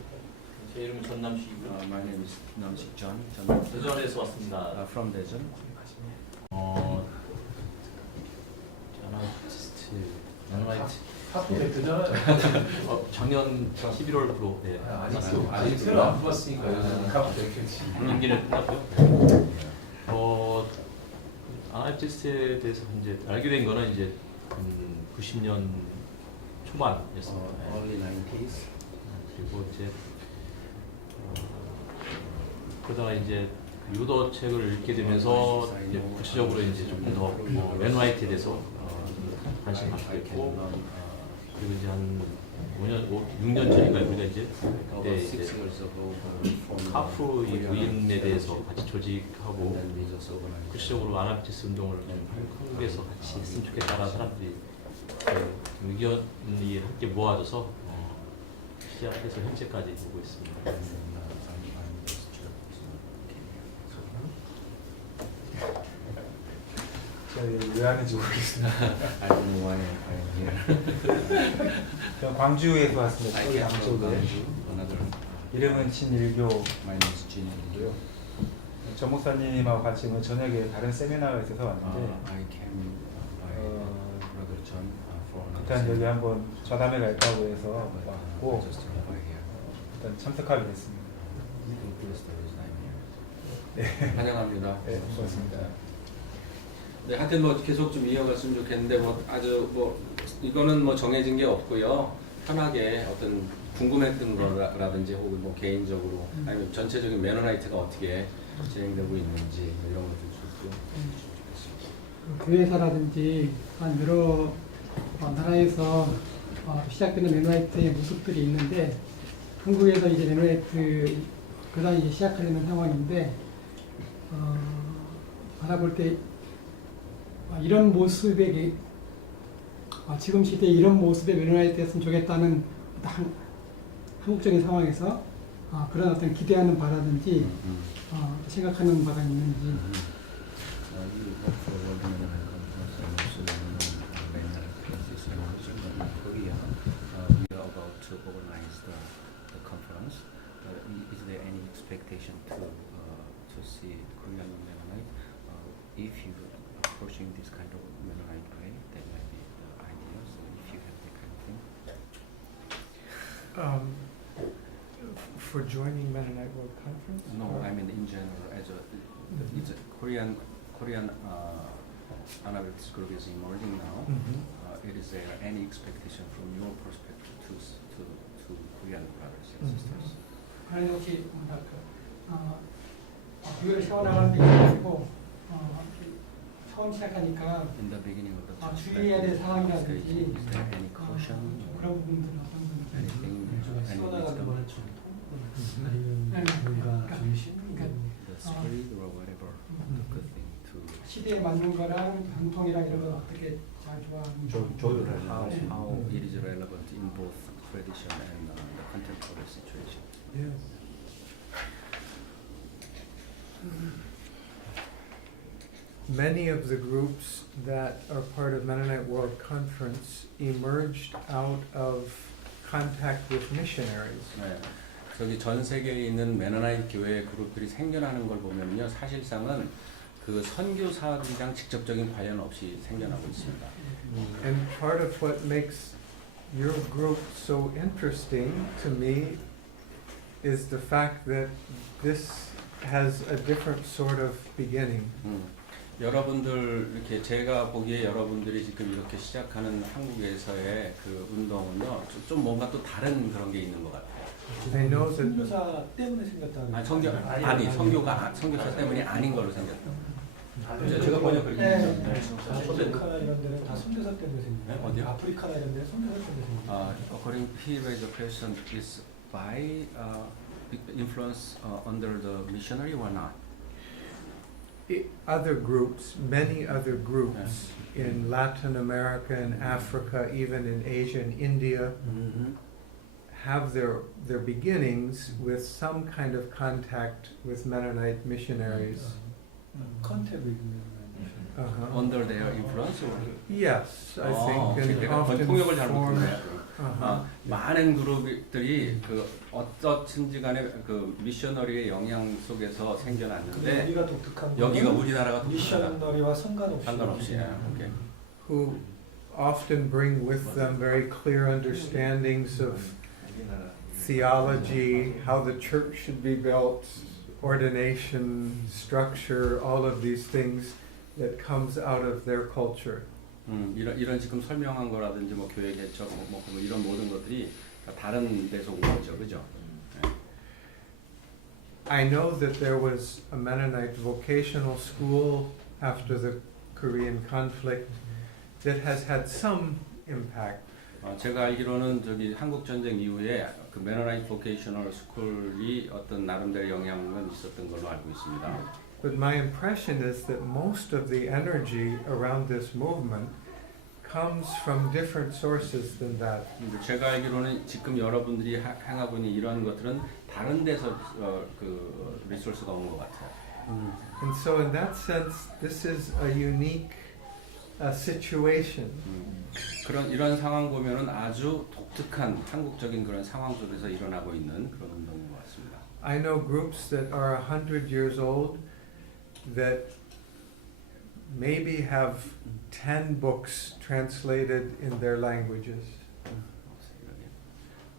제 이름은 전남식이고요. My name is 남식 John. 대전에서 왔습니다. From 대전. 메노나이트 파프네트잖아요. 작년 11월부로 네. 아직 새로 안 뽑았으니까 임기를 끝났고요. 아나베프티스트에 대해서 이제 알게 된 거는 이제 90년 초반이었습니다. Early 90s. 그리고 이제 그러다가 이제 유도 책을 읽게 되면서 이제 구체적으로 이제 조금 더 메노나이트에 대해서 관심 갖게 됐고, 그리고 이제 한 6년 전인가 우리가 이제 그때 이제 카프 이 부인에 대해서 같이 조직하고 구체적으로 아나베프티스트 운동을 한국에서 같이 했으면 좋겠다라는 사람들이 의견이 함께 모아져서 시작해서 현재까지 보고 있습니다. 왜 하는지 모르겠습니다. 저는 광주에서 왔습니다. 서울 양쪽에. 이름은 진일교. 전 목사님하고 같이 오늘 저녁에 다른 세미나가 있어서 왔는데 일단 여기 한번 좌담회 갈까고 해서 왔고 일단 참석하게 됐습니다. 환영합니다. 네, 고맙습니다. 네, 하여튼 뭐 계속 좀 이어갔으면 좋겠는데 뭐 아주 뭐 이거는 뭐 정해진 게 없고요. 편하게 어떤 궁금했던 거라든지 혹은 뭐 개인적으로 아니면 전체적인 매너나이트가 어떻게 진행되고 있는지 뭐 이런 것들 좀 교회사라든지 한 여러 나라에서 시작되는 매너나이트의 모습들이 있는데 한국에서 이제 매너나이트 그다음 이제 시작하려는 상황인데 바라볼 때 이런 모습의 지금 시대에 이런 모습의 매너나이트였으면 좋겠다는 한국적인 상황에서 그런 어떤 기대하는 바라든지 생각하는 바가 있는지. Is there any expectation to see Korean Mennonite? If you are approaching this kind of Mennonite way, that might be the idea. So if you have that kind of thing. For joining Mennonite World Conference? No, I mean in general, as a it's a Korean Anabaptist group is emerging now. Is there any expectation from your perspective to Korean brothers and sisters? 아니 혹시 교회를 세워나가는 데 있어가지고 처음 시작하니까 In the beginning of the 주의해야 될 상황이라든지 is there any caution? 그런 부분들은 어떤 Anything? Any 세워나가는 wisdom? 거는 전통 아니면 뭔가 중심? The spirit or whatever the good thing to 시대에 맞는 거랑 전통이랑 이런 걸 어떻게 잘 조화하는지. how it is relevant in both tradition and the contemporary situation. Yes. Many of the groups that are part of Mennonite World Conference emerged out of contact with missionaries. 네. 저기 전 세계에 있는 메너나이트 교회 그룹들이 생겨나는 걸 보면요, 사실상은 그 선교사들이랑 직접적인 관련 없이 생겨나고 있습니다. And part of what makes your group so interesting to me is the fact that this has a different sort of beginning. 여러분들 이렇게 제가 보기에 여러분들이 지금 이렇게 시작하는 한국에서의 그 운동은요, 좀 뭔가 또 다른 그런 게 있는 것 같아요. I know that 선교사 때문에 생겼다는 아니 선교사 때문이 아닌 걸로 생겼다. 제가 번역을 아프리카나 이런 데는 다 선교사 때문에 생긴 네? 어디요? 아프리카나 이런 데는 선교사 때문에 생긴 According he raised the question is by influence under the missionary or not? other groups, many other groups in Latin America and Africa, even in Asia and India, have their beginnings with some kind of contact with Mennonite missionaries. 컨택을 Under their influence? Or? Yes, I think, and 제가 often 통역을 잘못 formed. 했네요. 많은 그룹들이 그 어떻든지 간에 그 미셔너리의 영향 속에서 생겨났는데 우리가 독특한 여기가 우리나라가 독특하다. 미셔너리와 상관없이 상관없이. 오케이. Who often bring with them very clear understandings of theology, how the church should be built, ordination, structure, all of these things that comes out of their culture. 이런 지금 설명한 거라든지 뭐 교회 개척 뭐 이런 모든 것들이 다 다른 데서 온 거죠, 그죠? I know that there was a Mennonite vocational school after the Korean conflict that has had some impact. 제가 알기로는 저기 한국 전쟁 이후에 그 메너나이트 보케이셔널 스쿨이 어떤 나름대로 영향은 있었던 걸로 알고 있습니다. But my impression is that most of the energy around this movement comes from different sources than that. 제가 알기로는 지금 여러분들이 행하고 있는 이런 것들은 다른 데서 그 리소스가 온 것 같아요. And so in that sense, this is a unique situation. 이런 상황 보면은 아주 독특한 한국적인 그런 상황 속에서 일어나고 있는 그런 운동인 것 같습니다. I know groups that are 100 years old that maybe have 10 books translated in their languages.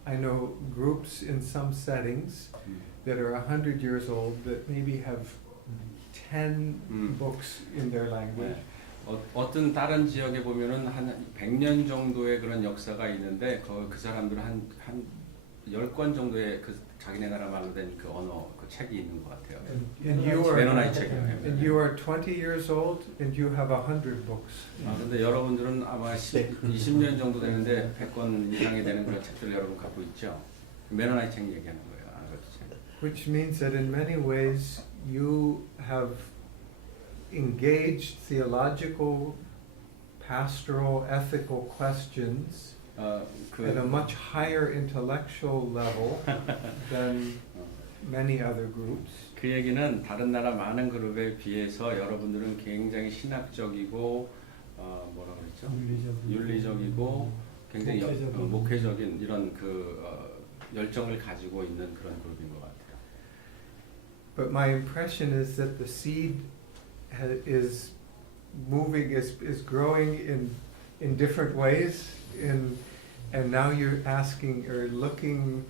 I know groups in some settings that are 100 years old that maybe have 10 books in their language. 어떤 다른 지역에 보면은 한 100년 정도의 그런 역사가 있는데 그 사람들은 한 10권 정도의 그 자기네 나라 말로 된 그 언어 그 책이 있는 것 같아요. 메노나이트 책이요. And you are 20 years old and you have 100 books. 근데 여러분들은 아마 20년 정도 되는데 100권 이상이 되는 그런 책들 여러분 갖고 있죠. 메노나이트 책 얘기하는 거예요. Which means that in many ways you have engaged theological, pastoral, ethical questions at a much higher intellectual level than many other groups. 그 얘기는 다른 나라 많은 그룹에 비해서 여러분들은 굉장히 신학적이고 뭐라 그랬죠? 윤리적이고 굉장히 목회적인 이런 그 열정을 가지고 있는 그런 그룹인 것 같아요. But my impression is that the seed is moving, is growing in different ways, and now you're asking or looking,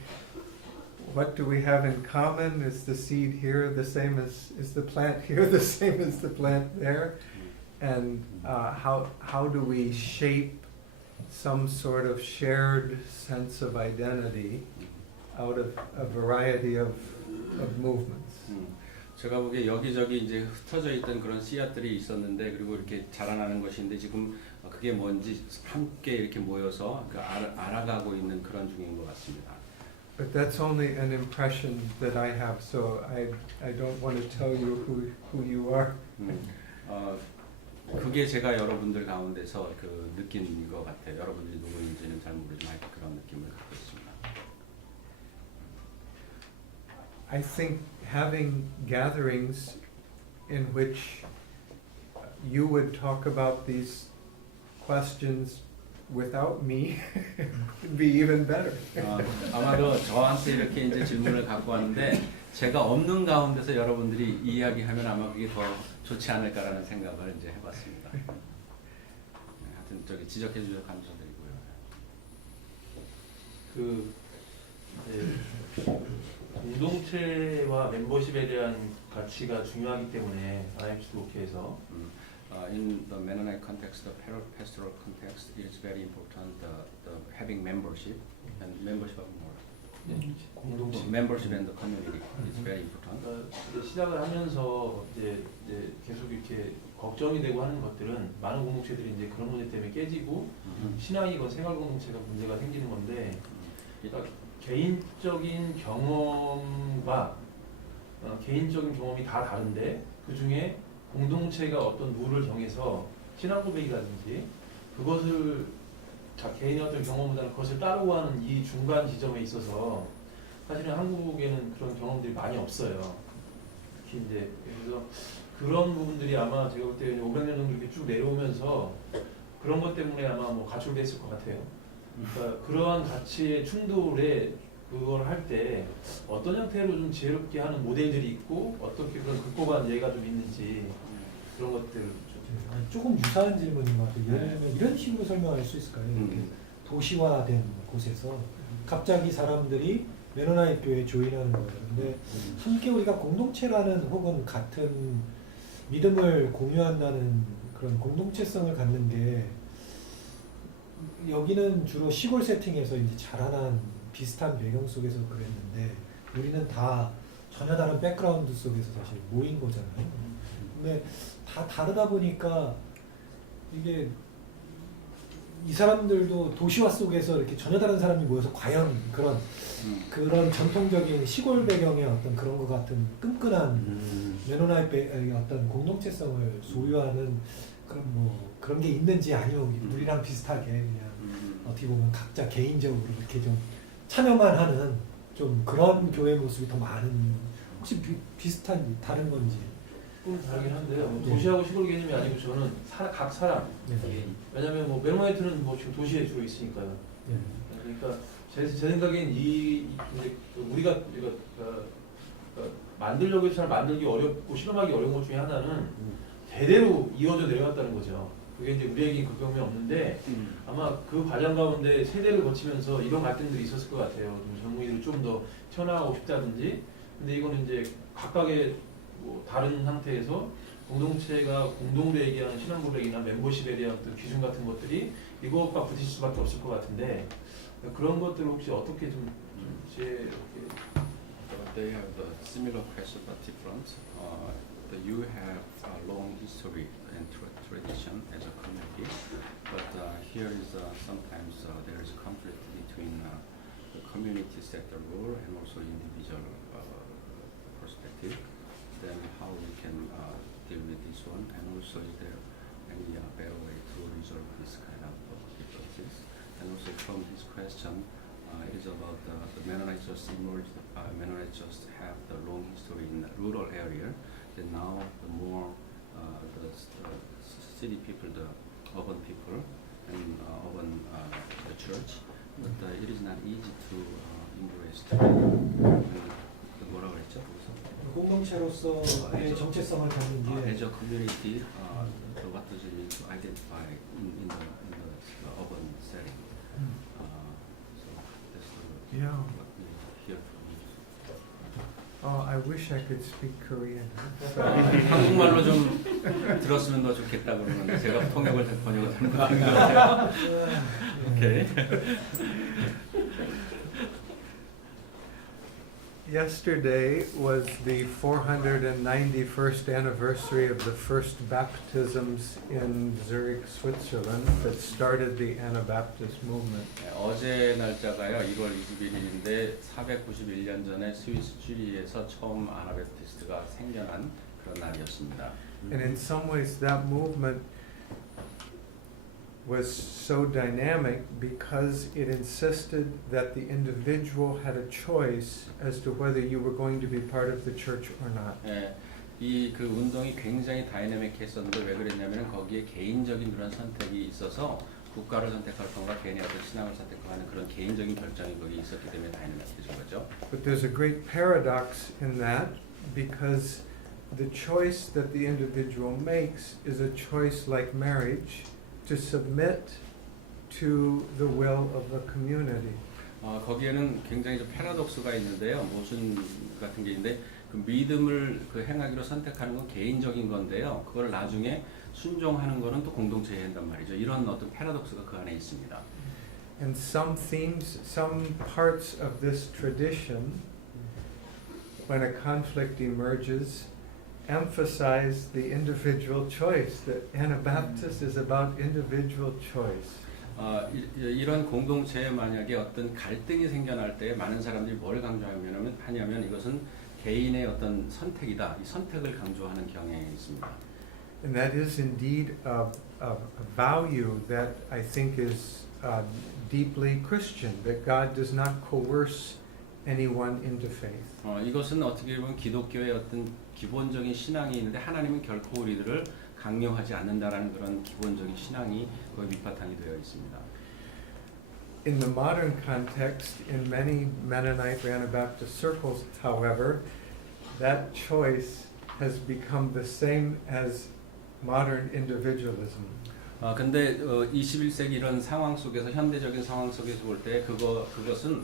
what do we have in common? Is the seed here the same as, is the plant here the same as the plant there? And how do we shape some sort of shared sense of identity out of a variety of movements? 제가 보기에 여기저기 이제 흩어져 있던 그런 씨앗들이 있었는데 그리고 이렇게 자라나는 것인데 지금 그게 뭔지 함께 이렇게 모여서 알아가고 있는 그런 중인 것 같습니다. But that's only an impression that I have, so I don't want to tell you who you are. 그게 제가 여러분들 가운데서 그 느낀 것 같아요. 여러분들이 누구인지는 잘 모르지만 그런 느낌을 갖고 있습니다. I think having gatherings in which you would talk about these questions without me would be even better. 아마도 저한테 이렇게 이제 질문을 갖고 왔는데 제가 없는 가운데서 여러분들이 이야기하면 아마 그게 더 좋지 않을까라는 생각을 이제 해봤습니다. 하여튼 저기 지적해 주셔서 감사드리고요. 그 공동체와 멤버십에 대한 가치가 중요하기 때문에 IMC 목회에서 in the Mennonite context, the pastoral context, it is very important the having membership and membership of more. 공동체 membership and the community is very important. 이제 시작을 하면서 이제 계속 이렇게 걱정이 되고 하는 것들은 많은 공동체들이 이제 그런 문제 때문에 깨지고 신앙이건 생활 공동체가 문제가 생기는 건데 그러니까 개인적인 경험과 개인적인 경험이 다 다른데 그 중에 공동체가 어떤 룰을 정해서 신앙 고백이라든지 그것을 개인의 어떤 경험보다는 그것을 따르고 하는 이 중간 지점에 있어서 사실은 한국에는 그런 경험들이 많이 없어요. 특히 이제 그래서 그런 부분들이 아마 제가 볼 때 500년 정도 이렇게 쭉 내려오면서 그런 것 때문에 아마 뭐 가출됐을 것 같아요. 그러니까 그러한 가치의 충돌에 그걸 할 때 어떤 형태로 좀 지혜롭게 하는 모델들이 있고 어떻게 그런 극복한 예가 좀 있는지 그런 것들 조금 유사한 질문인 것 같아요. 예를 들면 이런 식으로 설명할 수 있을까요? 이렇게 도시화된 곳에서 갑자기 사람들이 메노나이트 교회에 조인하는 거예요. 근데 함께 우리가 공동체라는 혹은 같은 믿음을 공유한다는 그런 공동체성을 갖는 게 여기는 주로 시골 세팅에서 이제 자라난 비슷한 배경 속에서 그랬는데 우리는 다 전혀 다른 백그라운드 속에서 사실 모인 거잖아요. 근데 다 다르다 보니까 이게 이 사람들도 도시화 속에서 이렇게 전혀 다른 사람이 모여서 과연 그런 전통적인 시골 배경의 어떤 그런 것 같은 끈끈한 메노나이트의 어떤 공동체성을 소유하는 그런 게 있는지 아니면 우리랑 비슷하게 그냥 어떻게 보면 각자 개인적으로 이렇게 좀 참여만 하는 좀 그런 교회 모습이 더 많은 혹시 비슷한 다른 건지. 조금 다르긴 한데요. 도시하고 시골 개념이 아니고 저는 각 사람. 왜냐하면 뭐 메노나이트는 뭐 지금 도시에 주로 있으니까요. 그러니까 제 생각엔 우리가 만들려고 해서 잘 만들기 어렵고 실험하기 어려운 것 중에 하나는 대대로 이어져 내려갔다는 거죠. 그게 이제 우리에게 그 경험이 없는데 아마 그 과정 가운데 세대를 거치면서 이런 갈등들이 있었을 것 같아요. 좀 젊은이들이 좀 더 튀어나가고 싶다든지. 근데 이거는 이제 각각의 뭐 다른 상태에서 공동체가 공동대 얘기하는 신앙 고백이나 멤버십에 대한 어떤 기준 같은 것들이 이것과 부딪힐 수밖에 없을 것 같은데 그런 것들을 혹시 어떻게 좀 이렇게 They have the similar question but different. You have a long history and tradition as a community, but here is sometimes there is conflict between the community set the rule and also individual perspective. Then how we can deal with this one, and also is there any better way to resolve this kind of differences? And also from this question, it is about the Mennonites just emerged. Mennonites just have the long history in the rural area. Then now the more the city people, the urban people, and urban the church. But it is not easy to embrace together. 뭐라고 했죠? 공동체로서의 정체성을 갖는 게 as a community, what does it mean to identify in the urban setting? So that's Yeah. what we hear from you. Oh, I wish I could speak Korean. 한국말로 좀 들었으면 더 좋겠다 그러는데 제가 번역을 하는 거 아닌 것 같아요. 오케이. Yesterday was the 491st anniversary of the first baptisms in Zurich, Switzerland, that started the Anabaptist movement. 네, 어제 날짜가요 1월 21일인데 491년 전에 스위스 쥐리히에서 처음 아나베프티스트가 생겨난 그런 날이었습니다. And in some ways that movement was so dynamic because it insisted that the individual had a choice as to whether you were going to be part of the church or not. 네, 이 그 운동이 굉장히 다이내믹했었는데 왜 그랬냐면 거기에 개인적인 그런 선택이 있어서 국가를 선택할 건가 개인의 어떤 신앙을 선택하는 그런 개인적인 결정이 거기 있었기 때문에 다이내믹해진 거죠. But there's a great paradox in that because the choice that the individual makes is a choice like marriage to submit to the will of the community. 거기에는 굉장히 좀 패러독스가 있는데요. 모순 같은 게 있는데 그 믿음을 그 행하기로 선택하는 건 개인적인 건데요. 그걸 나중에 순종하는 거는 또 공동체에 한단 말이죠. 이런 어떤 패러독스가 그 안에 있습니다. And some themes, some parts of this tradition, when a conflict emerges, emphasize the individual choice, that Anabaptist is about individual choice. 이런 공동체에 만약에 어떤 갈등이 생겨날 때 많은 사람들이 뭘 강조하냐면 이것은 개인의 어떤 선택이다. 이 선택을 강조하는 경향이 있습니다. And that is indeed a value that I think is deeply Christian, that God does not coerce anyone into faith. 이것은 어떻게 보면 기독교의 어떤 기본적인 신앙이 있는데 하나님은 결코 우리들을 강요하지 않는다라는 그런 기본적인 신앙이 거기 밑바탕이 되어 있습니다. In the modern context, in many Mennonite or Anabaptist circles, however, that choice has become the same as modern individualism. 근데 21세기 이런 상황 속에서 현대적인 상황 속에서 볼 때 그것은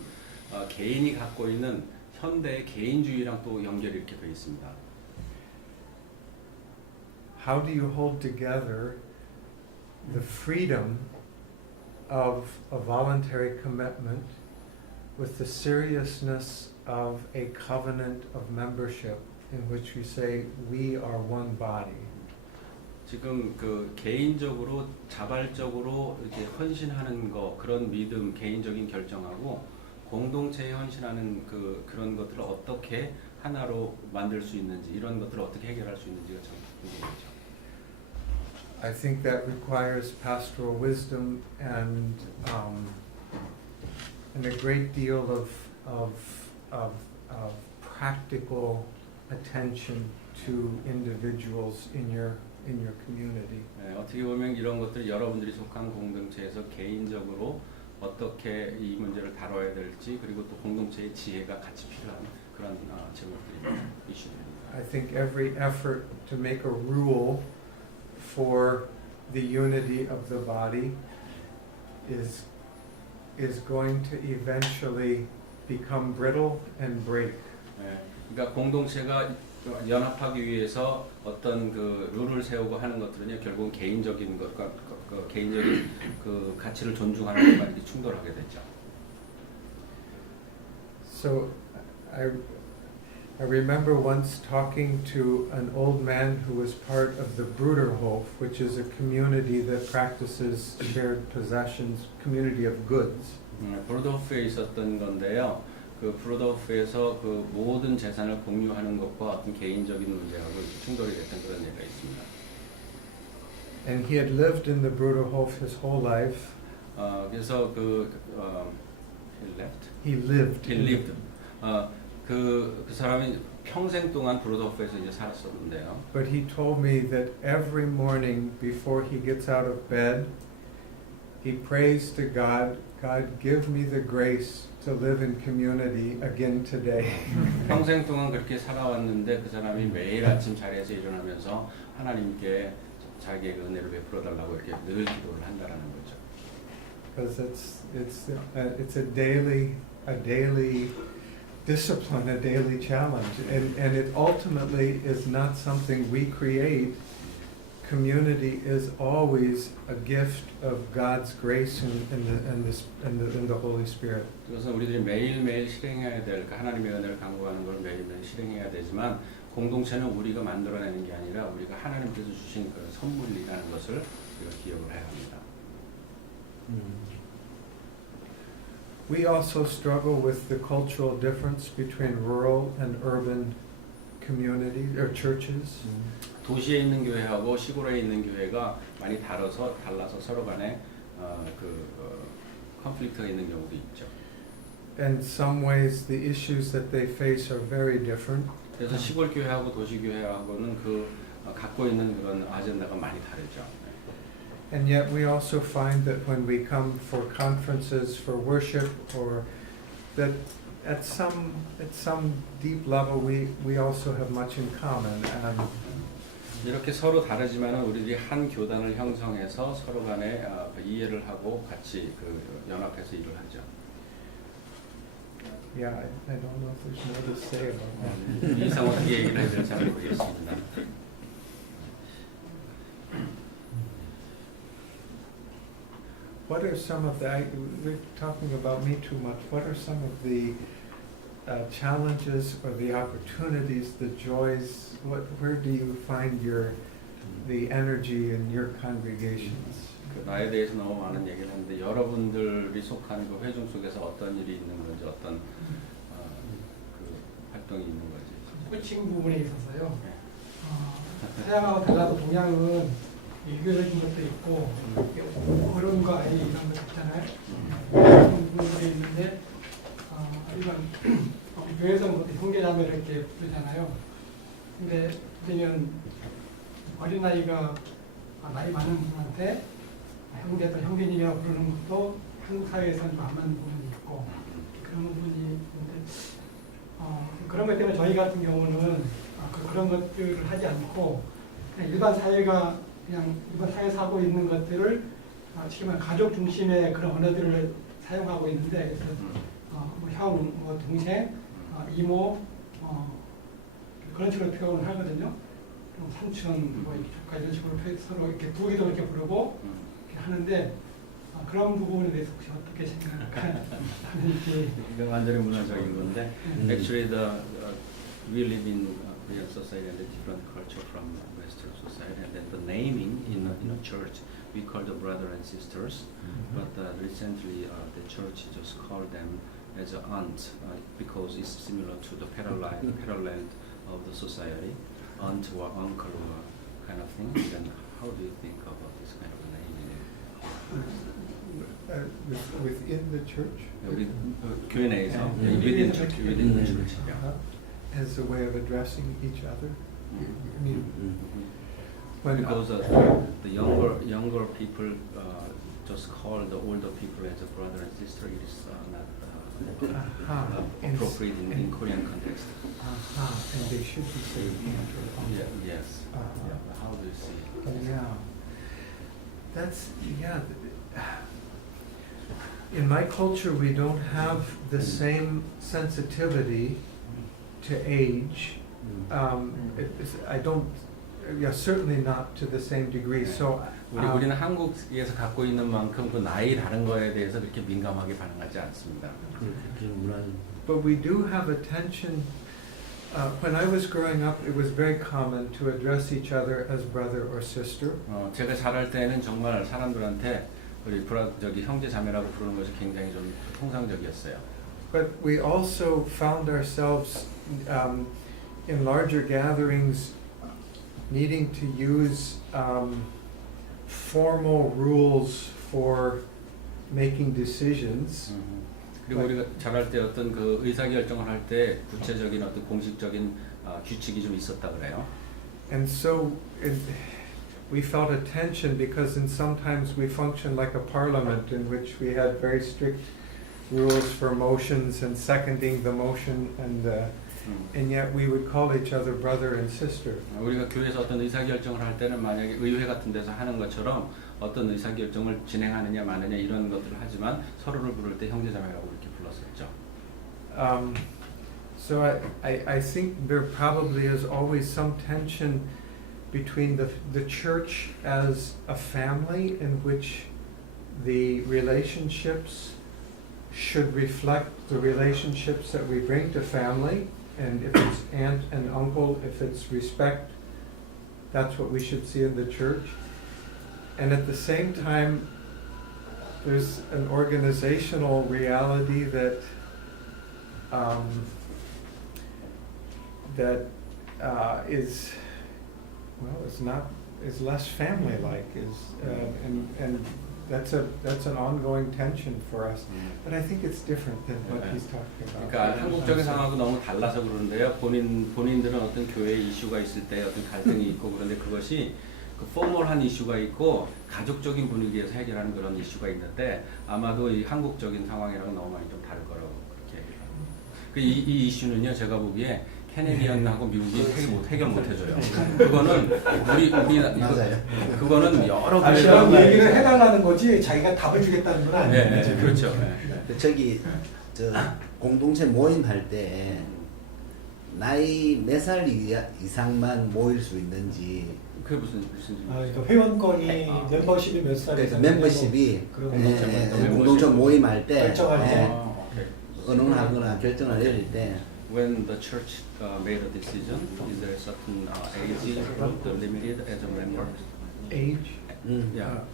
개인이 갖고 있는 현대의 개인주의랑 또 연결이 이렇게 되어 있습니다. How do you hold together the freedom of a voluntary commitment with the seriousness of a covenant of membership in which we say we are one body? 지금 그 개인적으로 자발적으로 이렇게 헌신하는 거 그런 믿음 개인적인 결정하고 공동체에 헌신하는 그런 것들을 어떻게 하나로 만들 수 있는지 이런 것들을 어떻게 해결할 수 있는지가 참 궁금하죠. I think that requires pastoral wisdom and a great deal of practical attention to individuals in your community. 네, 어떻게 보면 이런 것들 여러분들이 속한 공동체에서 개인적으로 어떻게 이 문제를 다뤄야 될지 그리고 또 공동체의 지혜가 같이 필요한 그런 제목들입니다. 이슈들입니다. I think every effort to make a rule for the unity of the body is going to eventually become brittle and break. 예, 그러니까 공동체가 연합하기 위해서 어떤 그 룰을 세우고 하는 것들은요, 결국 개인적인 것과 그 개인적인 그 가치를 존중하는 것과 이렇게 충돌하게 되죠. So I remember once talking to an old man who was part of the Bruderhof, which is a community that practices shared possessions, community of goods. 브루더호프에 있었던 건데요. 그 브루더호프에서 그 모든 재산을 공유하는 것과 어떤 개인적인 문제하고 이렇게 충돌이 됐던 그런 예가 있습니다. And he had lived in the Bruderhof his whole life. 그래서 he left. He lived. He lived. 그 사람이 평생 동안 브루더호프에서 이제 살았었는데요. But he told me that every morning before he gets out of bed, he prays to God, God, give me the grace to live in community again today. 평생 동안 그렇게 살아왔는데 그 사람이 매일 아침 자리에서 일어나면서 하나님께 자기의 은혜를 베풀어 달라고 이렇게 늘 기도를 한다라는 거죠. Because it's a daily discipline, a daily challenge, and it ultimately is not something we create. Community is always a gift of God's grace and the Holy Spirit. 그것은 우리들이 매일매일 실행해야 될 하나님의 은혜를 강구하는 걸 매일매일 실행해야 되지만 공동체는 우리가 만들어내는 게 아니라 우리가 하나님께서 주신 그 선물이라는 것을 우리가 기억을 해야 합니다. We also struggle with the cultural difference between rural and urban communities or churches. 도시에 있는 교회하고 시골에 있는 교회가 많이 달라서 서로 간에 컨플릭트가 있는 경우도 있죠. In some ways, the issues that they face are very different. 그래서 시골 교회하고 도시 교회하고는 갖고 있는 그런 아젠다가 많이 다르죠. And yet we also find that when we come for conferences for worship, or that at some deep level we also have much in common. 이렇게 서로 다르지만은 우리들이 한 교단을 형성해서 서로 간에 이해를 하고 같이 연합해서 일을 하죠. Yeah, I don't know if there's more to say about that. 이 이상 어떻게 얘기를 해야 될지 잘 모르겠습니다. What are some of the, we're talking about me too much, what are some of the challenges or the opportunities, the joys, where do you find the energy in your congregations? 나에 대해서 너무 많은 얘기를 하는데 여러분들이 속한 그 회중 속에서 어떤 일이 있는 건지 어떤 활동이 있는 건지. 코칭 부분에 있어서요. 서양하고 달라도 동양은 일교적인 것도 있고 어려운 거 아니 이런 거 있잖아요. 그런 부분들이 있는데 일반 교회에서는 보통 형제자매 이렇게 부르잖아요. 근데 그러면 어린아이가 나이 많은 분한테 형제들 형제님이라고 부르는 것도 한국 사회에서는 안 맞는 부분이 있고 그런 부분이 있는데 그런 것 때문에 저희 같은 경우는 그런 것들을 하지 않고 그냥 일반 사회가 그냥 일반 사회에서 하고 있는 것들을 지금 가족 중심의 그런 언어들을 사용하고 있는데 그래서 뭐 형, 뭐 동생, 이모 그런 식으로 표현을 하거든요. 그럼 삼촌, 뭐 이런 식으로 서로 이렇게 부기도 이렇게 부르고 이렇게 하는데 그런 부분에 대해서 혹시 어떻게 생각하는지. 이건 완전히 문화적인 건데, actually we live in Korean society and a different culture from Western society, and then the naming in a church we call the brother and sisters, but recently the church just called them as an aunt because it's similar to the parallel of the society, aunt or uncle or kind of thing. Then how do you think about this kind of naming? Within the church? 교회 내에서 within the church. As a way of addressing each other? I mean, because the younger people just call the older people as a brother and sister, it is not appropriate in Korean context. And they should be saved. Yes. How do you see? Yeah. That's, yeah. In my culture, we don't have the same sensitivity to age. I don't, yeah, certainly not to the same degree. So, 우리는 한국에서 갖고 있는 만큼 그 나이 다른 거에 대해서 그렇게 민감하게 반응하지 않습니다. but we do have a tension. When I was growing up, it was very common to address each other as brother or sister. 제가 자랄 때는 정말 사람들한테 우리 형제 자매라고 부르는 것이 굉장히 좀 통상적이었어요. But we also found ourselves in larger gatherings needing to use formal rules for making decisions. 그리고 우리가 자랄 때 어떤 그 의사 결정을 할 때 구체적인 어떤 공식적인 규칙이 좀 있었다 그래요. And so we felt a tension because sometimes we functioned like a parliament in which we had very strict rules for motions and seconding the motion, and yet we would call each other brother and sister. 우리가 교회에서 어떤 의사 결정을 할 때는 만약에 의회 같은 데서 하는 것처럼 어떤 의사 결정을 진행하느냐 마느냐 이런 것들을 하지만 서로를 부를 때 형제자매라고 이렇게 불렀었죠. So I think there probably is always some tension between the church as a family in which the relationships should reflect the relationships that we bring to family, and if it's aunt and uncle, if it's respect, that's what we should see in the church. And at the same time, there's an organizational reality that is, well, is less family-like, and that's an ongoing tension for us. But I think it's different than what he's talking about. 그러니까 한국적인 상황하고 너무 달라서 그러는데요. 본인들은 어떤 교회 이슈가 있을 때 어떤 갈등이 있고 그런데 그것이 그 포멀한 이슈가 있고 가족적인 분위기에서 해결하는 그런 이슈가 있는데 아마도 이 한국적인 상황이랑은 너무 많이 좀 다를 거라고 그렇게 얘기합니다. 이 이슈는요, 제가 보기에 캐네디언하고 미국이 해결 못 해줘요. 그거는 그거는 여러 아시아하고 얘기를 해달라는 거지 자기가 답을 주겠다는 건 아니에요. 네, 그렇죠. 저기 공동체 모임 할 때 나이 몇 살 이상만 모일 수 있는지. 그게 무슨 그러니까 회원권이 멤버십이 몇 살 그래서 이상 멤버십이 공동체 모임할 때 결정할 때 의논하거나 결정을 내릴 때. When the church made a decision, is there a certain age group limited as a member? Age? Yeah.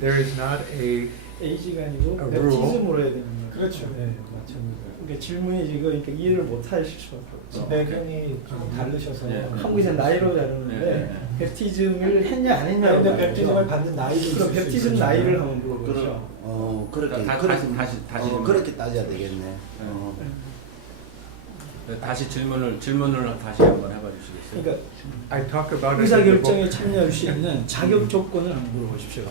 There is not a 에이지가 아니고 a 베프티즘으로 해야 되는 거예요. 그렇죠. 네, 맞습니다. 그러니까 질문이 지금 그러니까 이해를 못 하실 수밖에 없죠. 배경이 좀 다르셔서 한국에서는 나이로 다루는데 베프티즘을 했냐 안 했냐로 근데 베프티즘을 받는 나이도 그럼 베프티즘 나이를 한번 물어보죠. 그렇게 따져야 되겠네. 다시 질문을 다시 한번 해봐 주시겠어요? 그러니까 I talk about 의사 결정에 참여할 수 있는 자격 조건을 한번 물어보십시오.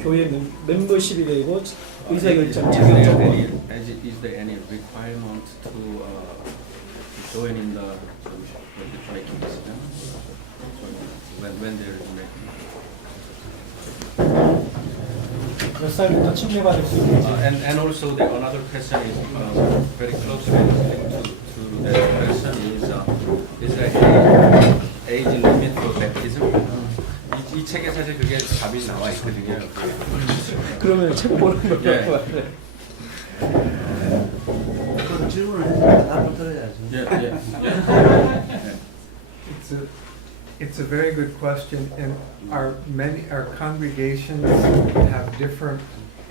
교회 멤버십이 되고 의사 결정 자격 조건. Is there any requirement to join in the making decision? When there is making? 몇 살부터 침례받을 수 있는지. And also another question is very closely related to that question is there age limit for baptism? 이 책에 사실 그게 답이 나와 있거든요. 그러면 책 보는 거 같아요. 그런 질문을 해주니까 답을 들어야죠. It's a very good question, and our congregations have different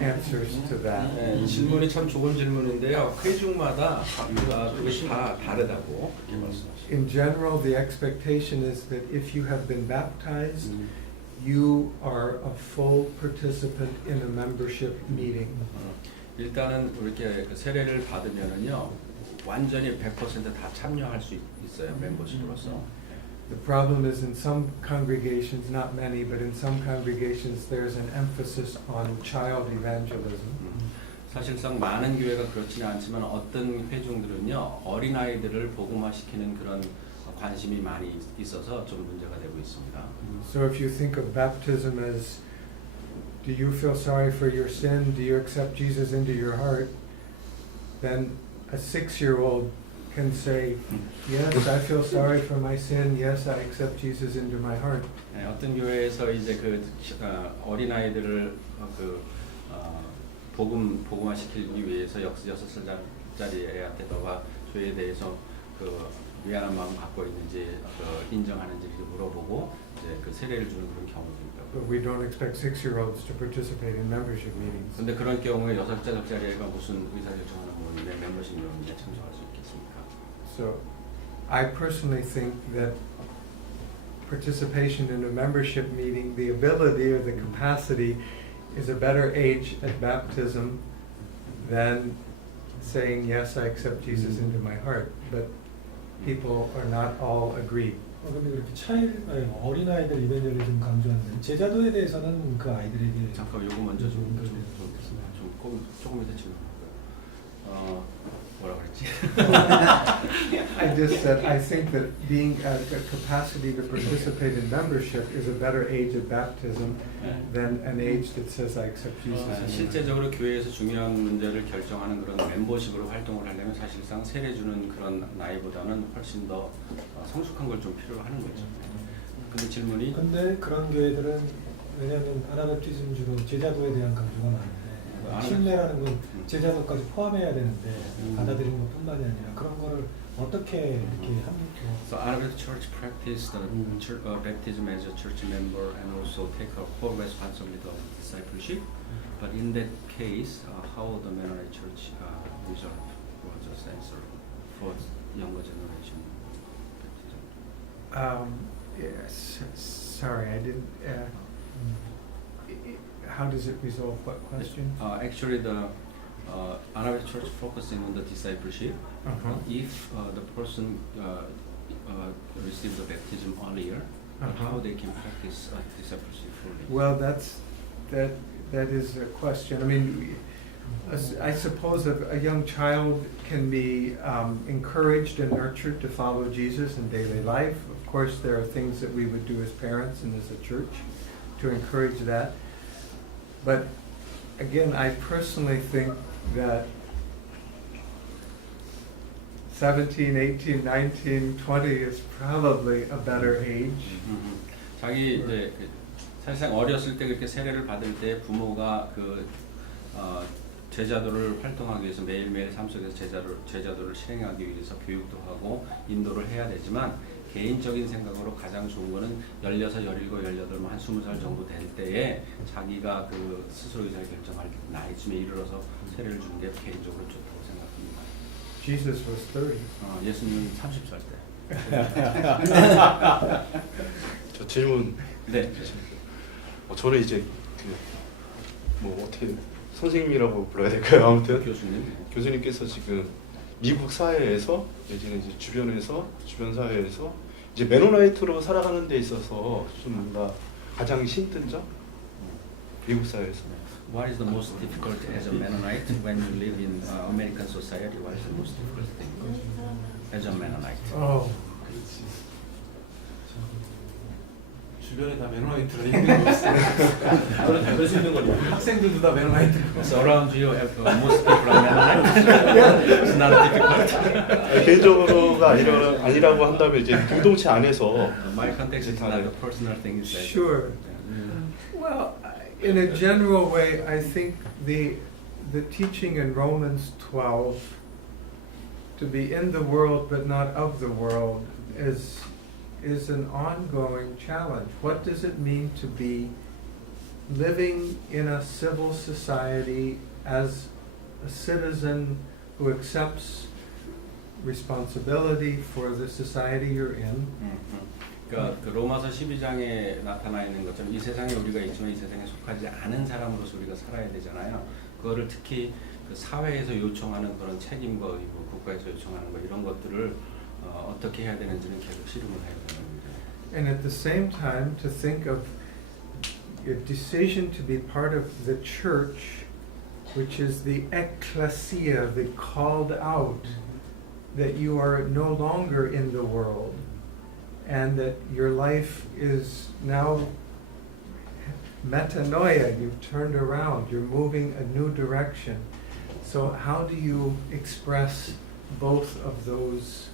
answers to that. 이 질문이 참 좋은 질문인데요. 회중마다 그것이 다 다르다고 그렇게 말씀하시죠. In general, the expectation is that if you have been baptized, you are a full participant in a membership meeting. 일단은 이렇게 세례를 받으면은요, 완전히 100% 다 참여할 수 있어요, 멤버십으로서. The problem is in some congregations, not many, but in some congregations there's an emphasis on child evangelism. 사실상 많은 교회가 그렇지는 않지만 어떤 회중들은요 어린아이들을 복음화시키는 그런 관심이 많이 있어서 좀 문제가 되고 있습니다. So if you think of baptism as, do you feel sorry for your sin? Do you accept Jesus into your heart? Then a 6-year-old can say, yes, I feel sorry for my sin. Yes, I accept Jesus into my heart. 네, 어떤 교회에서 이제 그 어린아이들을 복음화시키기 위해서 6살짜리 애한테 너가 죄에 대해서 그 미안한 마음 갖고 있는지 인정하는지 이렇게 물어보고 이제 그 세례를 주는 그런 경우도 있고요. But we don't expect 6-year-olds to participate in membership meetings. 근데 그런 경우에 6살짜리 애가 무슨 의사결정하는 모임에 멤버십 모임에 참석할 수 있겠습니까? So I personally think that participation in a membership meeting, the ability or the capacity is a better age at baptism than saying, yes, I accept Jesus into my heart. But people are not all agreed. 근데 그렇게 어린아이들 이벤저리즘 강조하는데 제자도에 대해서는 그 아이들에게 잠깐 요거 먼저 조금 이따 질문하고요. 뭐라 그랬지? I just said I think that being at a capacity to participate in membership is a better age at baptism than an age that says I accept Jesus. 실제적으로 교회에서 중요한 문제를 결정하는 그런 멤버십으로 활동을 하려면 사실상 세례 주는 그런 나이보다는 훨씬 더 성숙한 걸 좀 필요로 하는 거죠. 근데 질문이 근데 그런 교회들은 왜냐하면 아나바티즘 주로 제자도에 대한 강조가 많은데 신뢰라는 건 제자도까지 포함해야 되는데 받아들이는 것뿐만이 아니라 그런 거를 어떻게 이렇게 합니까? So Anabaptist Church practice the baptism as a church member and also take a whole responsibility of discipleship. But in that case, how the Mennonite Church resolve was just answer for younger generation baptism? Yes, sorry, I didn't. How does it resolve what question? Actually, the Anabaptist Church focusing on the discipleship. If the person received the baptism earlier, how they can practice discipleship fully? Well, that is a question. I mean, I suppose a young child can be encouraged and nurtured to follow Jesus in daily life. Of course, there are things that we would do as parents and as a church to encourage that. But again, I personally think that 17, 18, 19, 20 is probably a better age. 자기 이제 사실상 어렸을 때 그렇게 세례를 받을 때 부모가 제자도를 활동하기 위해서 매일매일 삶 속에서 제자도를 실행하기 위해서 교육도 하고 인도를 해야 되지만 개인적인 생각으로 가장 좋은 거는 16, 17, 18, 한 20살 정도 될 때에 자기가 그 스스로 의사를 결정할 나이쯤에 이르러서 세례를 주는 게 개인적으로 좋다고 생각합니다. Jesus was 30. 예수님은 30살 때. 저 질문. 네. 저는 이제 어떻게 선생님이라고 불러야 될까요? 아무튼 교수님께서 지금 미국 사회에서 내지는 이제 주변 사회에서 이제 메노나이트로 살아가는 데 있어서 좀 뭔가 가장 힘든 점? 미국 사회에서. What is the most difficult as a Mennonite when you live in American society? What is the most difficult thing as a Mennonite? Oh. 주변에 다 메노나이트라 있는 거 없어요. 저는 다 그럴 수 있는 거죠. 학생들도 다 메노나이트. So around you, most people are Mennonite. It's not difficult. 개인적으로가 아니라고 한다면 이제 공동체 안에서. My context is not a personal thing. Sure. Well, in a general way, I think the teaching in Romans 12 to be in the world but not of the world is an ongoing challenge. What does it mean to be living in a civil society as a citizen who accepts responsibility for the society you're in? 그러니까 그 로마서 12장에 나타나 있는 것처럼 이 세상에 우리가 있지만 이 세상에 속하지 않은 사람으로서 우리가 살아야 되잖아요. 그거를 특히 그 사회에서 요청하는 그런 책임과 의무, 국가에서 요청하는 거 이런 것들을 어떻게 해야 되는지는 계속 실험을 해야 되는 겁니다. and at the same time to think of your decision to be part of the church, which is the ecclesia, the called out, that you are no longer in the world, and that your life is now metanoia, you've turned around, you're moving a new direction. So how do you express both of those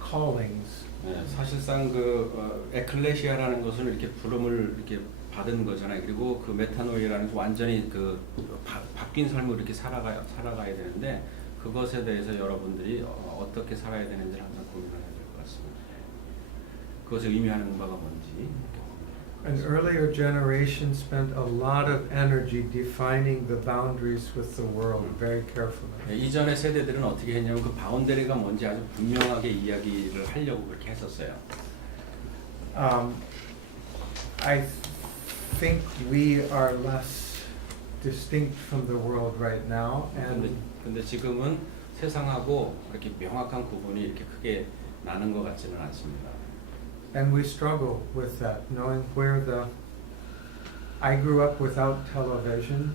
callings? 네, 사실상 그 에클레시아라는 것은 이렇게 부름을 이렇게 받은 거잖아요. 그리고 그 메타노이라는 것은 완전히 그 바뀐 삶을 이렇게 살아가야 되는데 그것에 대해서 여러분들이 어떻게 살아야 되는지를 항상 고민을 해야 될 것 같습니다. 그것을 의미하는 바가 뭔지. An earlier generation spent a lot of energy defining the boundaries with the world very carefully. 네, 이전의 세대들은 어떻게 했냐면 그 바운더리가 뭔지 아주 분명하게 이야기를 하려고 그렇게 했었어요. I think we are less distinct from the world right now, and 근데 지금은 세상하고 이렇게 명확한 구분이 이렇게 크게 나는 것 같지는 않습니다. And we struggle with that, knowing where I grew up without television.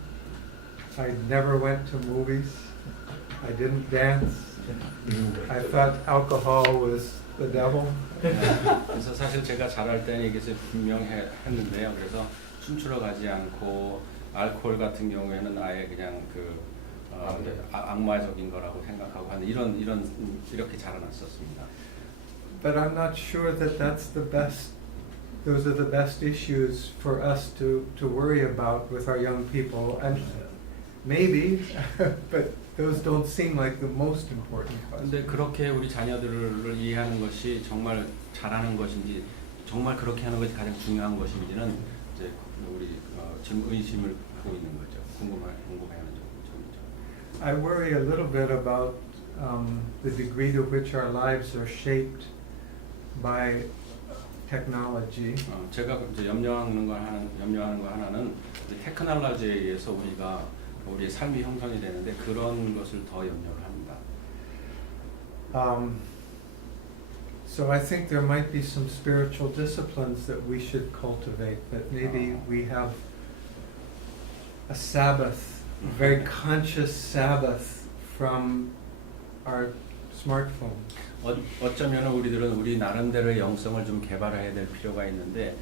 I never went to movies. I didn't dance. I thought alcohol was the devil. 그래서 사실 제가 자랄 때는 이게 분명했는데요. 그래서 춤추러 가지 않고 알코올 같은 경우에는 아예 그냥 악마적인 거라고 생각하고 하는 이렇게 자라났었습니다. But I'm not sure that those are the best issues for us to worry about with our young people. And maybe, but those don't seem like the most important questions. 근데 그렇게 우리 자녀들을 이해하는 것이 정말 잘하는 것인지, 정말 그렇게 하는 것이 가장 중요한 것인지는 이제 우리 지금 의심을 하고 있는 거죠. 궁금해하는 점이죠. I worry a little bit about the degree to which our lives are shaped by technology. 제가 이제 염려하는 거 하나는 테크놀로지에 의해서 우리의 삶이 형성이 되는데 그런 것을 더 염려를 합니다. So I think there might be some spiritual disciplines that we should cultivate. That maybe we have a Sabbath, a very conscious Sabbath from our smartphone. 어쩌면 우리들은 우리 나름대로의 영성을 좀 개발해야 될 필요가 있는데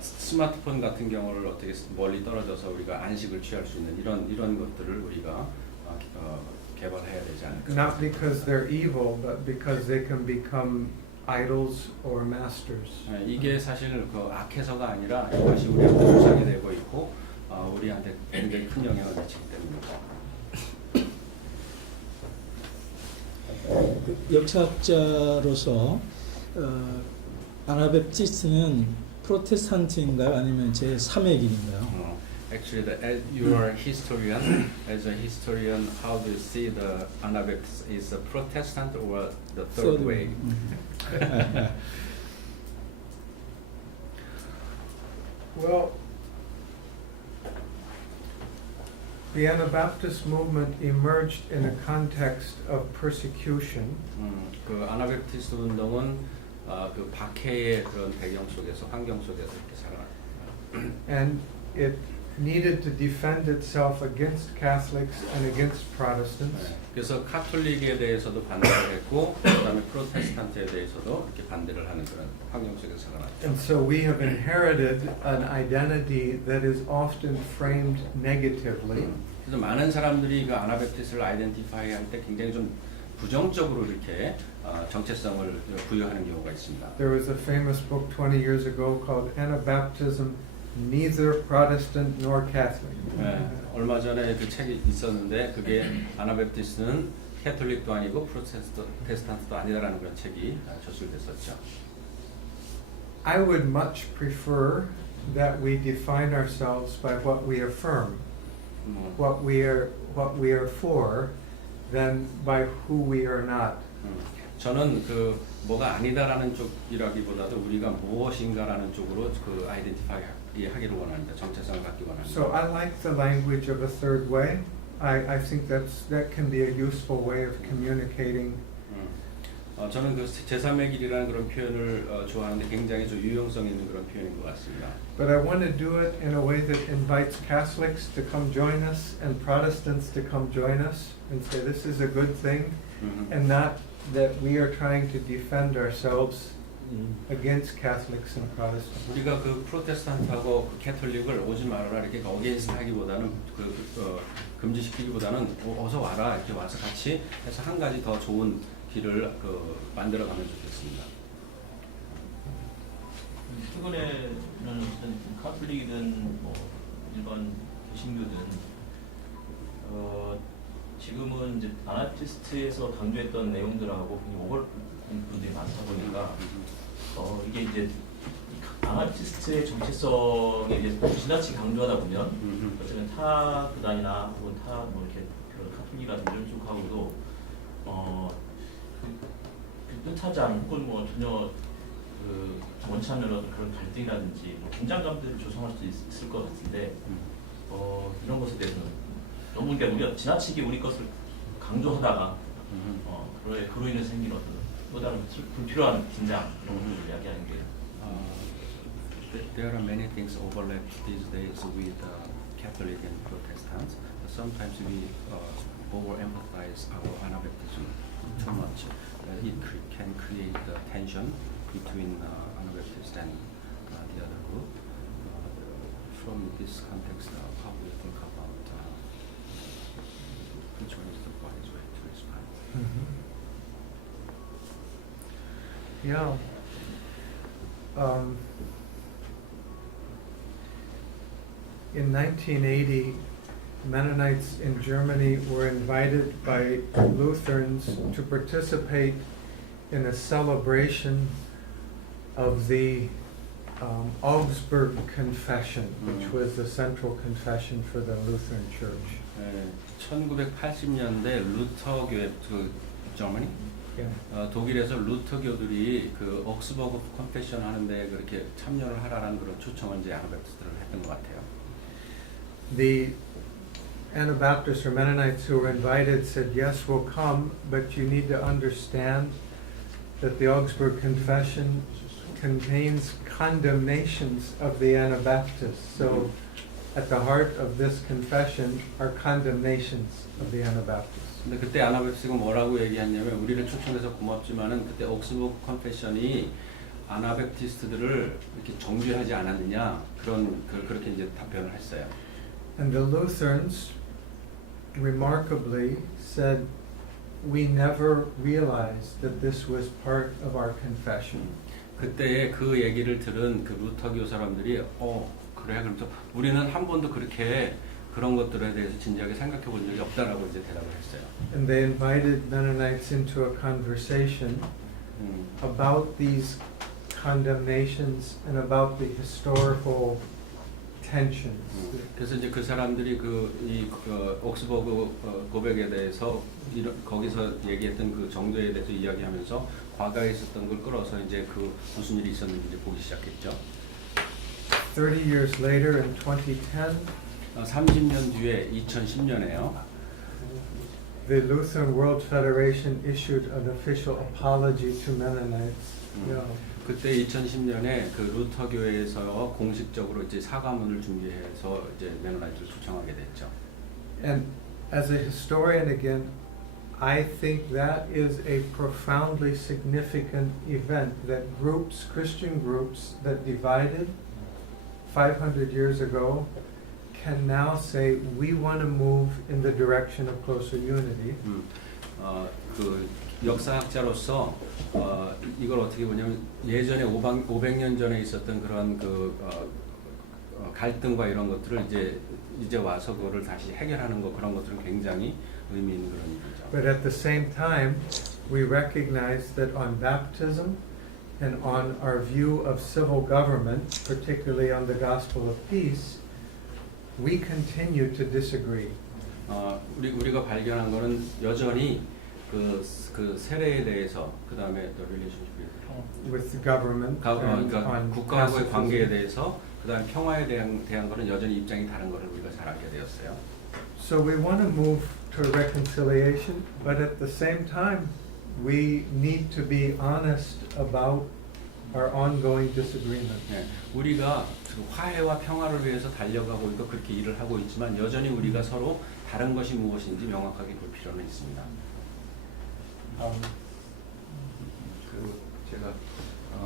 스마트폰 같은 경우를 어떻게 멀리 떨어져서 우리가 안식을 취할 수 있는 이런 것들을 우리가 개발해야 되지 않을까. Not because they're evil, but because they can become idols or masters. 이게 사실 그 악해서가 아니라 이것이 우리한테 불쌍히 되고 있고 우리한테 굉장히 큰 영향을 미치기 때문입니다. 역사학자로서 아나베프티스트는 프로테스탄트인가요? 아니면 제3의 길인가요? Actually, you are a historian. As a historian, how do you see the Anabaptist? Is a Protestant or the third way? Well, the Anabaptist movement emerged in a context of persecution. 그 아나베프티스트 운동은 그 박해의 그런 배경 속에서 환경 속에서 이렇게 살아났습니다. And it needed to defend itself against Catholics and against Protestants. 그래서 카톨릭에 대해서도 반대를 했고 그다음에 프로테스탄트에 대해서도 이렇게 반대를 하는 그런 환경 속에서 살아났죠. And so we have inherited an identity that is often framed negatively. 그래서 많은 사람들이 그 아나베프티스트를 아이덴티파이 할 때 굉장히 좀 부정적으로 이렇게 정체성을 부여하는 경우가 있습니다. There was a famous book 20 years ago called Anabaptism, Neither Protestant nor Catholic. 네, 얼마 전에 그 책이 있었는데 그게 아나베프티스트는 캐톨릭도 아니고 프로테스탄트도 아니다라는 그런 책이 저술됐었죠. I would much prefer that we define ourselves by what we affirm, what we are for, than by who we are not. 저는 그 뭐가 아니다라는 쪽이라기보다도 우리가 무엇인가라는 쪽으로 그 아이덴티파이 하기를 원합니다. 정체성을 갖기 원합니다. So I like the language of a third way. I think that can be a useful way of communicating 저는 그 제3의 길이라는 그런 표현을 좋아하는데 굉장히 좀 유용성 있는 그런 표현인 것 같습니다. But I want to do it in a way that invites Catholics to come join us and Protestants to come join us and say this is a good thing, and not that we are trying to defend ourselves against Catholics and Protestants. 우리가 그 프로테스탄트하고 그 캐톨릭을 오지 말아라 이렇게 어게인스트 하기보다는 금지시키기보다는 어서 와라 이렇게 와서 같이 해서 한 가지 더 좋은 길을 만들어가면 좋겠습니다. 최근에는 카톨릭이든 뭐 일반 개신교든 지금은 이제 아나티스트에서 강조했던 내용들하고 굉장히 오버랩되는 분들이 많다 보니까 이게 이제 아나티스트의 정체성에 이제 지나치게 강조하다 보면 어쨌든 타 교단이나 혹은 타 뭐 이렇게 카톨릭이라든지 이런 쪽하고도 그 뜻하지 않은 혹은 뭐 전혀 원치 않는 그런 갈등이라든지 뭐 긴장감들을 조성할 수 있을 것 같은데 이런 것에 대해서는 너무 우리가 지나치게 우리 것을 강조하다가 그로 인해서 생긴 어떤 또 다른 불필요한 긴장 이런 것들을 이야기하는 게 There are many things overlap these days with Catholic and Protestants. Sometimes we overemphasize our Anabaptism too much. It can create tension between Anabaptists and the other group. From this context, how do you think about which one is the wise way to respond? Yeah. In 1980, Mennonites in Germany were invited by Lutherans to participate in a celebration of the Augsburg Confession, which was the central confession for the Lutheran Church. 1980년대 루터교회 Germany? 독일에서 루터교들이 그 옥스버그 컨페션 하는데 그렇게 참여를 하라는 그런 초청을 이제 아나바프티스트를 했던 것 같아요. The Anabaptists or Mennonites who were invited said, yes, we'll come, but you need to understand that the Augsburg Confession contains condemnations of the Anabaptists. So at the heart of this confession are condemnations of the Anabaptists. 근데 그때 아나바프티스가 뭐라고 얘기했냐면 우리를 초청해서 고맙지만은 그때 옥스버그 컨페션이 아나바프티스트들을 이렇게 정죄하지 않았느냐 그렇게 이제 답변을 했어요. And the Lutherans remarkably said, we never realized that this was part of our confession. 그때 그 얘기를 들은 그 루터교 사람들이 그래 그럼 우리는 한 번도 그렇게 그런 것들에 대해서 진지하게 생각해 본 적이 없다라고 이제 대답을 했어요. And they invited Mennonites into a conversation about these condemnations and about the historical tensions. 그래서 이제 그 사람들이 이 옥스버그 고백에 대해서 거기서 얘기했던 그 정도에 대해서 이야기하면서 과거에 있었던 걸 끌어서 이제 그 무슨 일이 있었는지 이제 보기 시작했죠. 30 years later in 2010, 30년 뒤에 2010년에요. The Lutheran World Federation issued an official apology to Mennonites. 그때 2010년에 그 루터 교회에서 공식적으로 이제 사과문을 준비해서 이제 메노나이트를 초청하게 됐죠. And as a historian again, I think that is a profoundly significant event that groups, Christian groups that divided 500 years ago can now say we want to move in the direction of closer unity. 그 역사학자로서 이걸 어떻게 보냐면 예전에 500년 전에 있었던 그런 갈등과 이런 것들을 이제 와서 그거를 다시 해결하는 거 그런 것들은 굉장히 의미 있는 그런 일이죠. But at the same time, we recognize that on baptism and on our view of civil government, particularly on the gospel of peace, we continue to disagree. 우리가 발견한 거는 여전히 그 세례에 대해서 그 다음에 또 with the government, 그러니까 국가와의 관계에 대해서 그 다음에 평화에 대한 거는 여전히 입장이 다른 거를 우리가 잘 알게 되었어요. So we want to move to reconciliation, but at the same time, we need to be honest about our ongoing disagreement. 네, 우리가 그 화해와 평화를 위해서 달려가고 있고 그렇게 일을 하고 있지만 여전히 우리가 서로 다른 것이 무엇인지 명확하게 볼 필요는 있습니다. 그 제가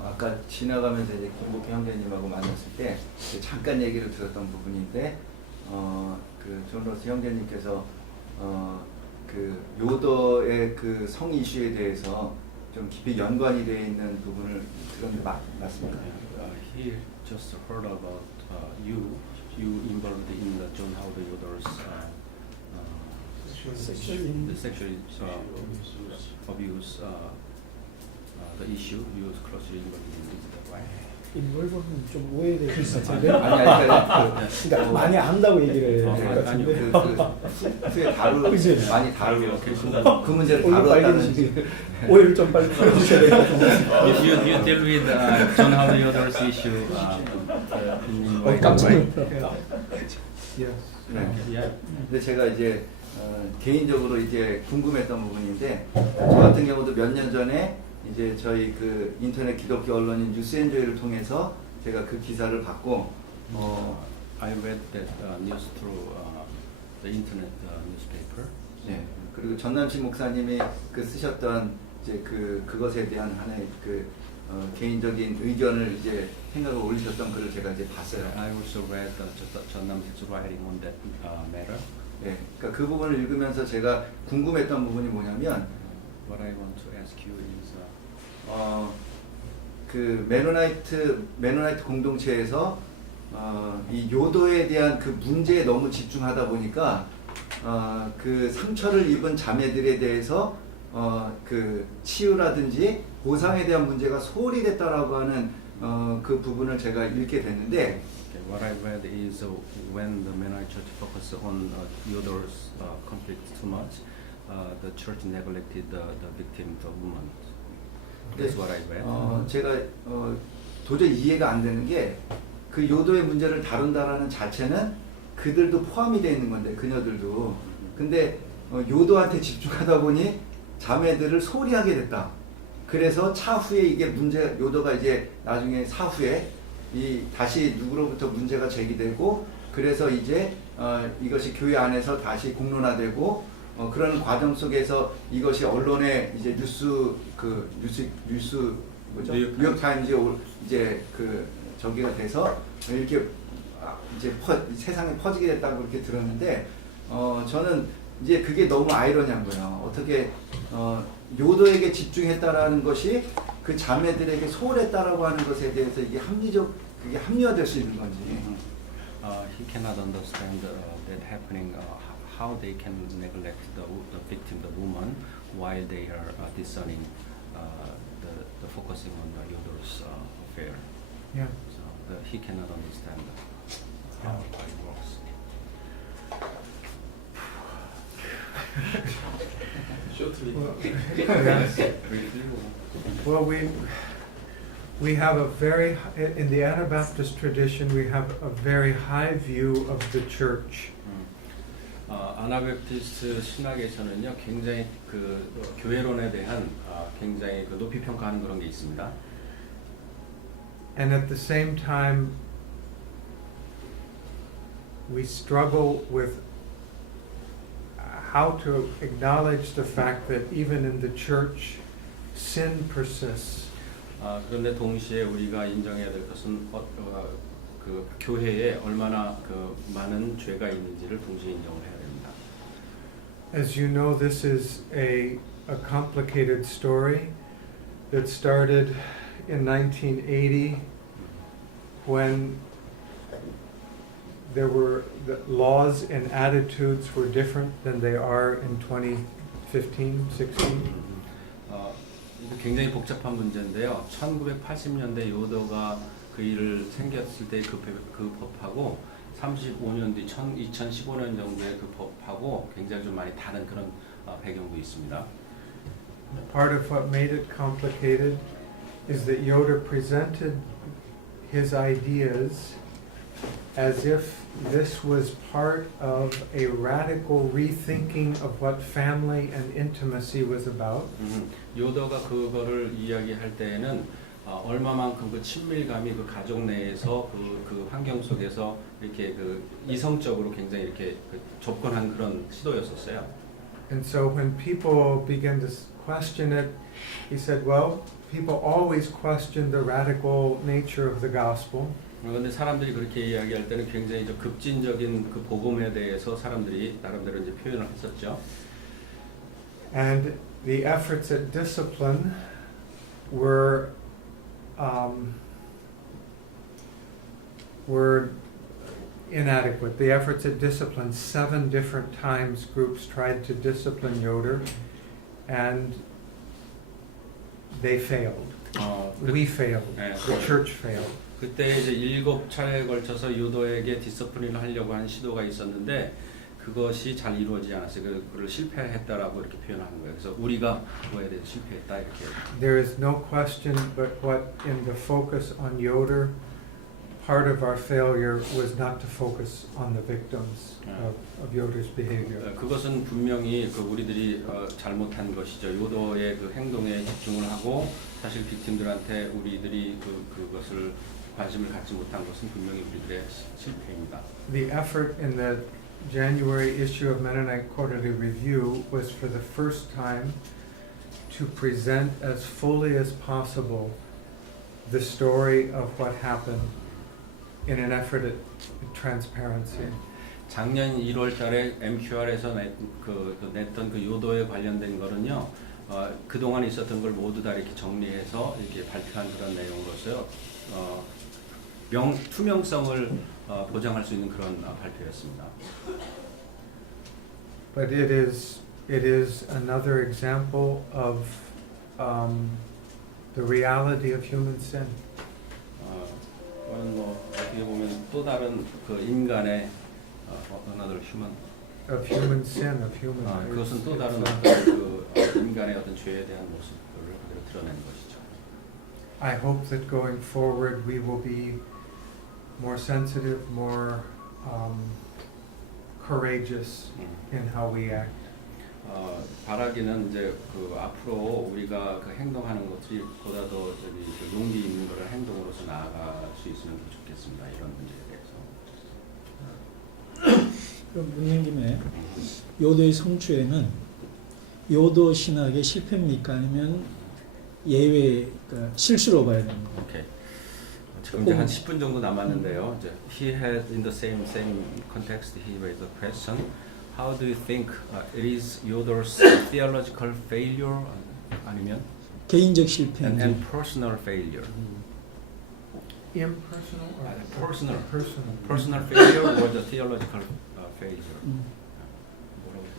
아까 지나가면서 이제 김복희 형제님하고 만났을 때 잠깐 얘기를 들었던 부분인데 그 존 로스 형제님께서 그 요더의 그 성 이슈에 대해서 좀 깊이 연관이 되어 있는 부분을 들었는데 맞습니까? He just heard about you involved in the John Howard Yoder's the sexual abuse the issue you closely involved in it, is that right? 인볼브는 좀 오해되는 것 같은데. 아니 그러니까 많이 안다고 얘기를 해야 될 것 아니요 같은데. 후에 많이 다루고 그 문제를 오늘 다루었다는 오해를 좀 빨리 풀어주셔야 될 것 같은데. You deal with John Howard Yoder's issue in 깜짝 right? 놀랐다. Yes. Yeah. 근데 제가 이제 개인적으로 이제 궁금했던 부분인데 저 같은 경우도 몇 년 전에 이제 저희 그 인터넷 기독교 언론인 뉴스엔조이를 통해서 제가 그 기사를 받고 I read that news through the internet newspaper. 네. 그리고 전남신 목사님이 그 쓰셨던 이제 그것에 대한 하나의 그 개인적인 의견을 이제 생각을 올리셨던 글을 제가 이제 봤어요. I also read John Namsik's writing on that matter. 네. 그러니까 그 부분을 읽으면서 제가 궁금했던 부분이 뭐냐면 What I want to ask you is 그 메노나이트 공동체에서 이 요도에 대한 그 문제에 너무 집중하다 보니까 그 상처를 입은 자매들에 대해서 그 치유라든지 보상에 대한 문제가 소홀히 됐다라고 하는 그 부분을 제가 읽게 됐는데 what I read is when the Mennonite Church focused on Yoder's conflict too much, the church neglected the victim, the woman. That's what I read. 제가 도저히 이해가 안 되는 게 그 요도의 문제를 다룬다라는 자체는 그들도 포함이 되어 있는 건데 그녀들도 근데 요도한테 집중하다 보니 자매들을 소홀히 하게 됐다. 그래서 차후에 이게 문제 요도가 이제 나중에 사후에 이 다시 누구로부터 문제가 제기되고 그래서 이제 이것이 교회 안에서 다시 공론화되고 그런 과정 속에서 이것이 언론에 이제 뉴스 뭐죠? 뉴욕 타임즈에 이제 그 저기가 돼서 이렇게 이제 세상에 퍼지게 됐다고 그렇게 들었는데 저는 이제 그게 너무 아이러니한 거예요. 어떻게 요도에게 집중했다라는 것이 그 자매들에게 소홀했다라고 하는 것에 대해서 이게 그게 합리화될 수 있는 건지. He cannot understand that happening. How they can neglect the victim, the woman, while they are discerning the focusing on the Yoder's affair. Yeah. So he cannot understand how it works. Well, we have a very, in the Anabaptist tradition, we have a very high view of the church. 아나베프티스트 신학에서는요, 굉장히 그 교회론에 대한 굉장히 그 높이 평가하는 그런 게 있습니다. And at the same time, we struggle with how to acknowledge the fact that even in the church, sin persists. 그런데 동시에 우리가 인정해야 될 것은 그 교회에 얼마나 그 많은 죄가 있는지를 동시에 인정을 해야 됩니다. As you know, this is a complicated story that started in 1980 when the laws and attitudes were different than they are in 2015, 16. 이거 굉장히 복잡한 문제인데요. 1980년대 요도가 그 일을 생겼을 때 그 법하고 35년 뒤 2015년 정도의 그 법하고 굉장히 좀 많이 다른 그런 배경도 있습니다. Part of what made it complicated is that Yoder presented his ideas as if this was part of a radical rethinking of what family and intimacy was about. 요더가 그거를 이야기할 때에는 얼마만큼 그 친밀감이 그 가족 내에서 그 환경 속에서 이렇게 그 이성적으로 굉장히 이렇게 그 접근한 그런 시도였었어요. And so when people began to question it, he said, well, people always question the radical nature of the gospel. 그런데 사람들이 그렇게 이야기할 때는 굉장히 좀 급진적인 그 복음에 대해서 사람들이 나름대로 이제 표현을 했었죠. And the efforts at discipline were inadequate. The efforts at discipline, 7 different times groups tried to discipline Yoder, and they failed. We failed. The church failed. 그때 이제 7차례에 걸쳐서 요더에게 디스플린을 하려고 한 시도가 있었는데 그것이 잘 이루어지지 않았어요. 그걸 실패했다라고 이렇게 표현하는 거예요. 그래서 우리가 그거에 대해서 실패했다 이렇게. There is no question but what in the focus on Yoder, part of our failure was not to focus on the victims of Yoder's behavior. 그것은 분명히 그 우리들이 잘못한 것이죠. 요더의 그 행동에 집중을 하고 사실 빅팀들한테 우리들이 그것을 관심을 갖지 못한 것은 분명히 우리들의 실패입니다. The effort in the January issue of Mennonite Quarterly Review was for the first time to present as fully as possible the story of what happened in an effort at transparency. 작년 1월 달에 MQR에서 냈던 그 요도에 관련된 거는요. 그동안 있었던 걸 모두 다 이렇게 정리해서 이렇게 발표한 그런 내용으로서요. 투명성을 보장할 수 있는 그런 발표였습니다. But it is another example of the reality of human sin. 그건 뭐 어떻게 보면 또 다른 그 인간의 another human of human sin, of human. 그것은 또 다른 어떤 그 인간의 어떤 죄에 대한 모습을 그대로 드러낸 것이죠. I hope that going forward we will be more sensitive, more courageous in how we act. 바라기는 이제 그 앞으로 우리가 그 행동하는 것들이 보다 더 그 용기 있는 그런 행동으로서 나아갈 수 있으면 좋겠습니다. 이런 문제에 대해서. 그럼 묻는 김에 요도의 성취에는 요도 신학의 실패입니까? 아니면 예외 그러니까 실수로 봐야 됩니까? 오케이. 지금 이제 한 10분 정도 남았는데요. 이제 he had in the same context he raised a question. How do you think it is Yoder's theological failure 아니면 개인적 실패인지 and personal failure? Impersonal or personal failure or the theological failure?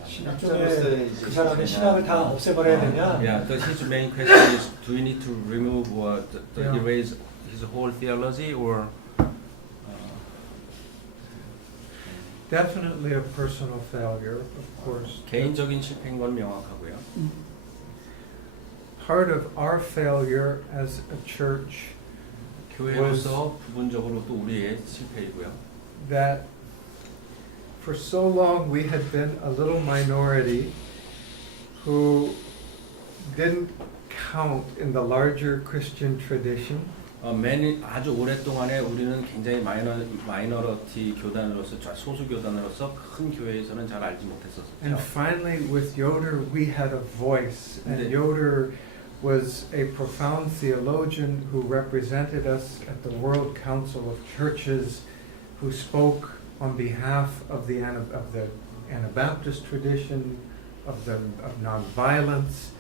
신학적으로서 그 사람의 신학을 다 없애버려야 되냐? Yeah, his main question is: Do we need to remove or erase his whole theology, or? Definitely a personal failure, of course. 개인적인 실패인 건 명확하고요. Part of our failure as a church 교회로서 부분적으로 또 우리의 실패이고요. that for so long we had been a little minority who didn't count in the larger Christian tradition. 아주 오랫동안에 우리는 굉장히 마이너리티 교단으로서 소수 교단으로서 큰 교회에서는 잘 알지 못했었죠. And finally with Yoder we had a voice, and Yoder was a profound theologian who represented us at the World Council of Churches, who spoke on behalf of the Anabaptist tradition, of nonviolence,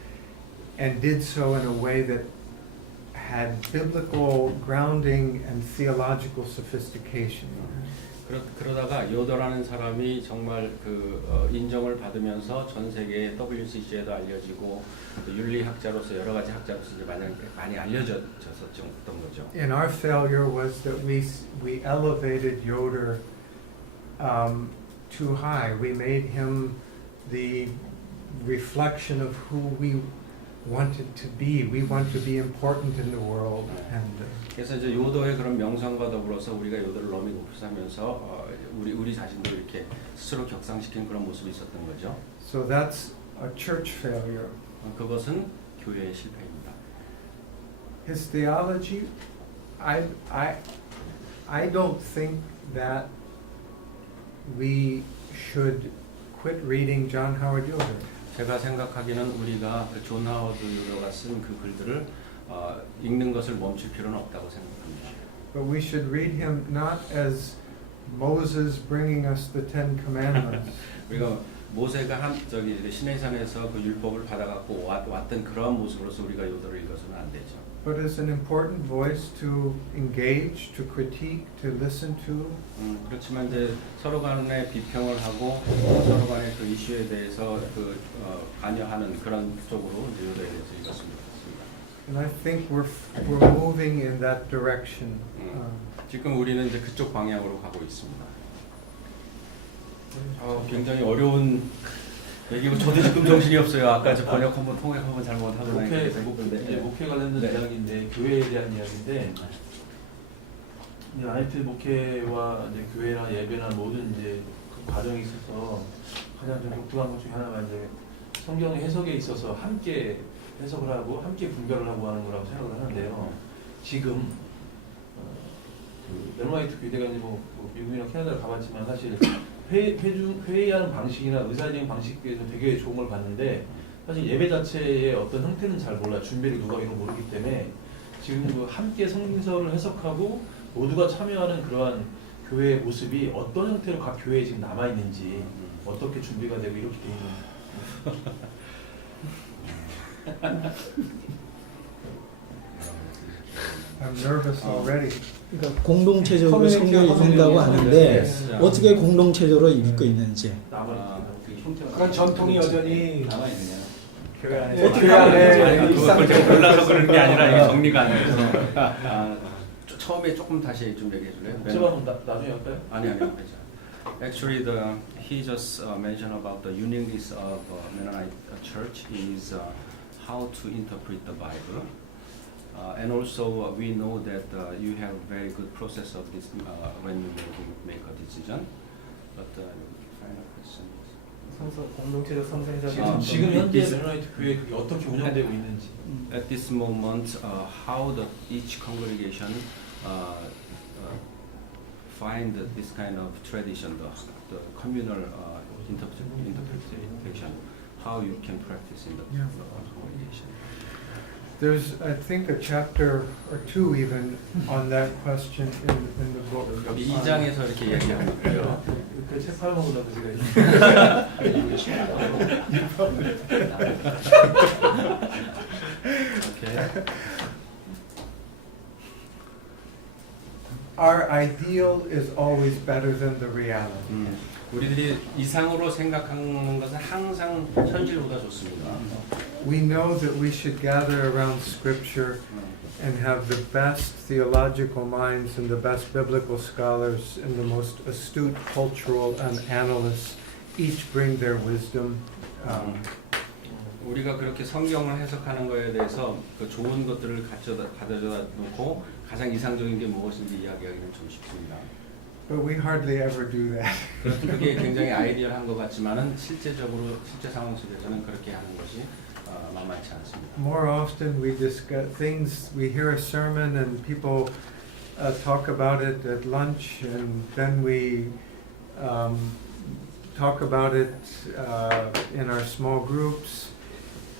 and did so in a way that had biblical grounding and theological sophistication. 그러다가 요더라는 사람이 정말 인정을 받으면서 전 세계 WCC에도 알려지고 윤리학자로서 여러 가지 학자로서 이제 많이 알려졌었던 거죠. And our failure was that we elevated Yoder too high. We made him the reflection of who we wanted to be. We want to be important in the world, and 그래서 이제 요도의 그런 명성과 더불어서 우리가 요도를 너무 높이면서 우리 자신도 이렇게 스스로 격상시키는 그런 모습이 있었던 거죠. so that's a church failure. 그것은 교회의 실패입니다. His theology, I don't think that we should quit reading John Howard Yoder. 제가 생각하기는 우리가 존 하워드 유러가 쓴 그 글들을 읽는 것을 멈출 필요는 없다고 생각합니다. But we should read him not as Moses bringing us the Ten Commandments, 우리가 모세가 시내산에서 그 율법을 받아갖고 왔던 그러한 모습으로서 우리가 요도를 읽어서는 안 되죠. but as an important voice to engage, to critique, to listen to. 그렇지만 이제 서로 간에 비평을 하고 서로 간의 그 이슈에 대해서 관여하는 그런 쪽으로 이제 요도에 대해서 읽었으면 좋겠습니다. And I think we're moving in that direction. 지금 우리는 이제 그쪽 방향으로 가고 있습니다. 굉장히 어려운 얘기고 저도 지금 정신이 없어요. 아까 저 번역 한번 통역 한번 잘못하고 목회 관련된 이야기인데 교회에 대한 이야기인데 이제 아이트 목회와 이제 교회나 예배나 모든 이제 그 과정에 있어서 가장 좀 독특한 것 중에 하나가 이제 성경 해석에 있어서 함께 해석을 하고 함께 분별을 하고 하는 거라고 생각을 하는데요. 지금 그 멜로나이트 교대가 이제 뭐 미국이나 캐나다를 가봤지만 사실 회의하는 방식이나 의사진행 방식에서 되게 좋은 걸 봤는데 사실 예배 자체의 어떤 형태는 잘 몰라. 준비를 누가 이런 걸 모르기 때문에 지금 그 함께 성경서를 해석하고 모두가 참여하는 그러한 교회의 모습이 어떤 형태로 각 교회에 지금 남아 있는지 어떻게 준비가 되고 이렇게 돼 있는지. I'm nervous already. 그러니까 공동체적으로 성경을 읽는다고 하는데 어떻게 공동체적으로 읽고 있는지. 그런 전통이 여전히 남아 있느냐? 교회 네. 안에 그걸 제가 몰라서 그런 게 아니라 이게 정리가 안 돼서 처음에 조금 다시 좀 얘기해 줄래요? 제가 나중에 할까요? 아니 Actually, he just mentioned about the uniqueness of Mennonite Church is how to interpret the Bible. And also we know that you have very good process of this when you make a decision. But final question is 공동체적 성생자 지금 현재 멜로나이트 교회 그게 어떻게 운영되고 있는지. at this moment how each congregation find this kind of tradition, the communal interpretation, how you can practice in the congregation. There's, I think, a chapter or two even on that question in the book. 여기 2장에서 이렇게 얘기하는 거예요. 그 책 팔아먹으려고 제가 Okay. Our ideal is always better than the reality. 우리들이 이상으로 생각하는 것은 항상 현실보다 좋습니다. We know that we should gather around Scripture and have the best theological minds and the best biblical scholars and the most astute cultural and analysts each bring their wisdom. 우리가 그렇게 성경을 해석하는 거에 대해서 그 좋은 것들을 가져다 놓고 가장 이상적인 게 무엇인지 이야기하기는 좀 쉽습니다. But we hardly ever do that. 그게 굉장히 아이디얼한 것 같지만은 실제 상황 속에서는 그렇게 하는 것이 만만치 않습니다. More often we discuss things, we hear a sermon and people talk about it at lunch and then we talk about it in our small groups